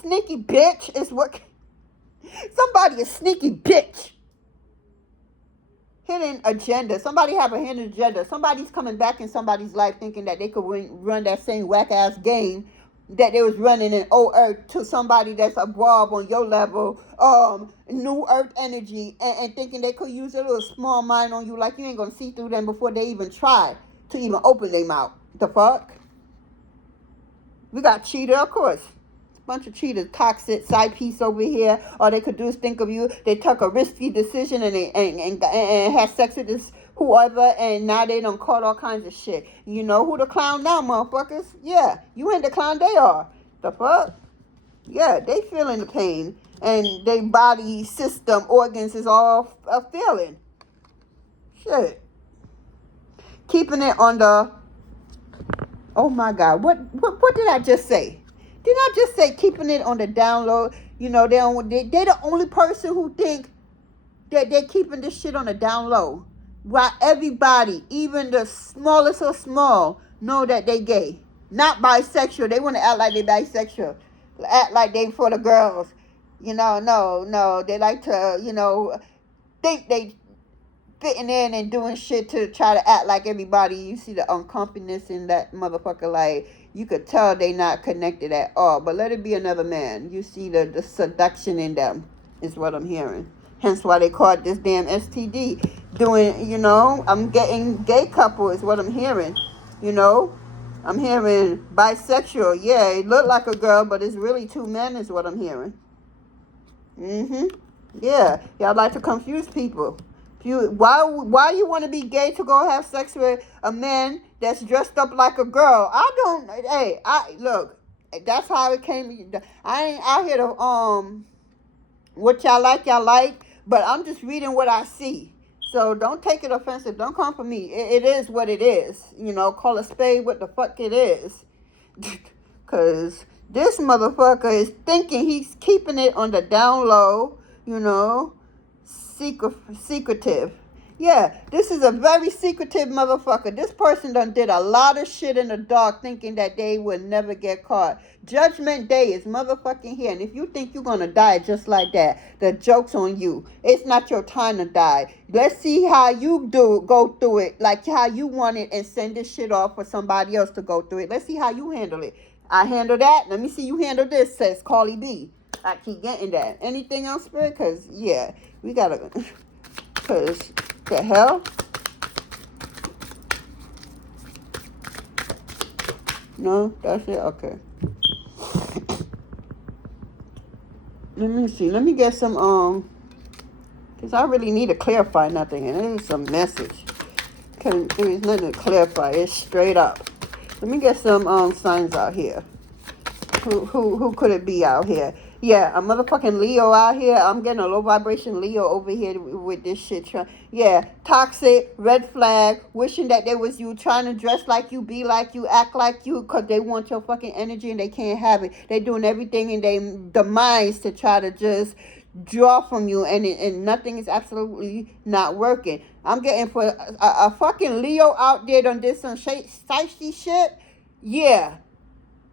Sneaky bitch is what... Somebody a sneaky bitch. Hidden agenda. Somebody have a hidden agenda. Somebody's coming back in somebody's life thinking that they could run that same whack-ass game that they was running in old earth to somebody that's above on your level, new earth energy, and thinking they could use a little small mind on you like you ain't gonna see through them before they even try to even open their mouth. The fuck? We got cheater, of course. Bunch of cheaters, toxic side piece over here. All they could do is think of you. They took a risky decision and had sex with this whoever, and now they done caught all kinds of shit. You know who the clown now, motherfuckers? Yeah, you ain't the clown, they are. The fuck? Yeah, they feeling the pain, and their body system, organs is all feeling. Shit. Keeping it on the... Oh my God, what did I just say? Did I just say keeping it on the download? You know, they're the only person who think that they're keeping this shit on the down low. While everybody, even the smallest of small, know that they gay. Not bisexual. They want to act like they bisexual. Act like they for the girls. You know, no. They like to, you know, think they fitting in and doing shit to try to act like everybody. You see the uncomfortableness in that motherfucker, like, you could tell they not connected at all. But let it be another man. You see the seduction in them, is what I'm hearing. Hence why they call it this damn STD. Doing, you know, I'm getting gay couple is what I'm hearing. You know, I'm hearing bisexual. Yeah, it look like a girl, but it's really two men is what I'm hearing. Yeah, y'all like to confuse people. Why you want to be gay to go have sex with a man that's dressed up like a girl? Look, that's how it came. I ain't out here to what y'all like, but I'm just reading what I see. So don't take it offensive. Don't come for me. It is what it is. You know, call a spade what the fuck it is. Because this motherfucker is thinking he's keeping it on the down low, you know, secretive. Yeah, this is a very secretive motherfucker. This person done did a lot of shit in the dark thinking that they would never get caught. Judgment Day is motherfucking here. And if you think you're going to die just like that, the joke's on you. It's not your time to die. Let's see how you go through it, like how you want it, and send this shit off for somebody else to go through it. Let's see how you handle it. I handle that. Let me see you handle this, says Carly B. I keep getting that. Anything else, Spirit? Because, yeah, we got to... Because... the hell? No, that's it? Okay. Let me see. Let me get some, because I really need to clarify nothing. And there's some message. Because there is nothing to clarify. It's straight up. Let me get some, signs out here. Who could it be out here? Yeah, a motherfucking Leo out here. I'm getting a low vibration Leo over here with this shit. Yeah, toxic, red flag, wishing that there was you, trying to dress like you, be like you, act like you, because they want your fucking energy and they can't have it. They doing everything in their demise to try to just draw from you, and nothing is absolutely not working. I'm getting for a fucking Leo out there done did some shiesty shit. Yeah.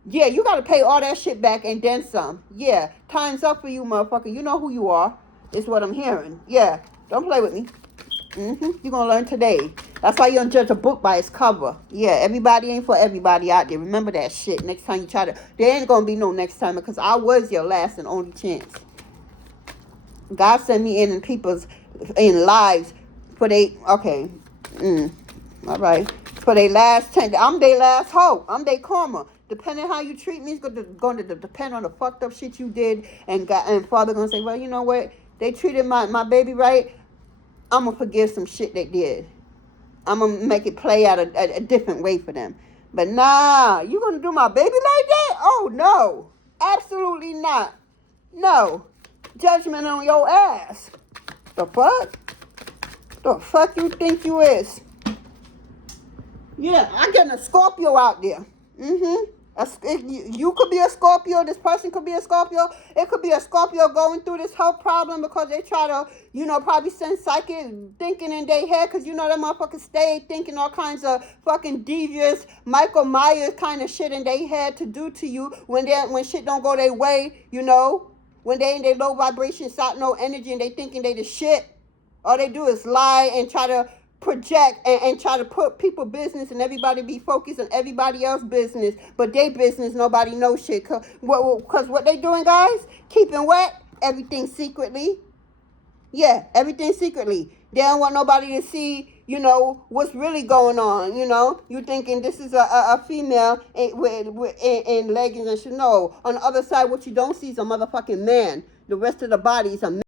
Yeah, you got to pay all that shit back and then some. Yeah, time's up for you, motherfucker. You know who you are. Is what I'm hearing. Yeah, don't play with me. You're going to learn today. That's why you don't judge a book by its cover. Yeah, everybody ain't for everybody out there. Remember that shit. Next time you try to... There ain't going to be no next time because I was your last and only chance. God sent me in people's... in lives for they... Okay. All right. For their last... I'm their last hope. I'm their karma. Depending how you treat me, it's going to depend on the fucked up shit you did. And Father going to say, well, you know what? They treated my baby right. I'm going to forgive some shit they did. I'm going to make it play out a different way for them. But nah, you going to do my baby like that? Oh, no. Absolutely not. No. Judgment on your ass. The fuck? The fuck you think you is? Yeah, I'm getting a Scorpio out there. You could be a Scorpio. This person could be a Scorpio. It could be a Scorpio going through this whole problem because they try to, probably send psychic thinking in their head because, that motherfuckers stay thinking all kinds of fucking devious Michael Myers kind of shit in their head to do to you when shit don't go their way, when they in their low vibration, south no energy, and they thinking they the shit. All they do is lie and try to project and try to put people business and everybody be focused on everybody else business, but they business nobody knows shit. Cause what they doing, guys? Keeping wet everything secretly. Yeah, everything secretly. They don't want nobody to see, what's really going on. You thinking this is a female in leggings and shit. No, on the other side, what you don't see is a motherfucking man. The rest of the body is a man.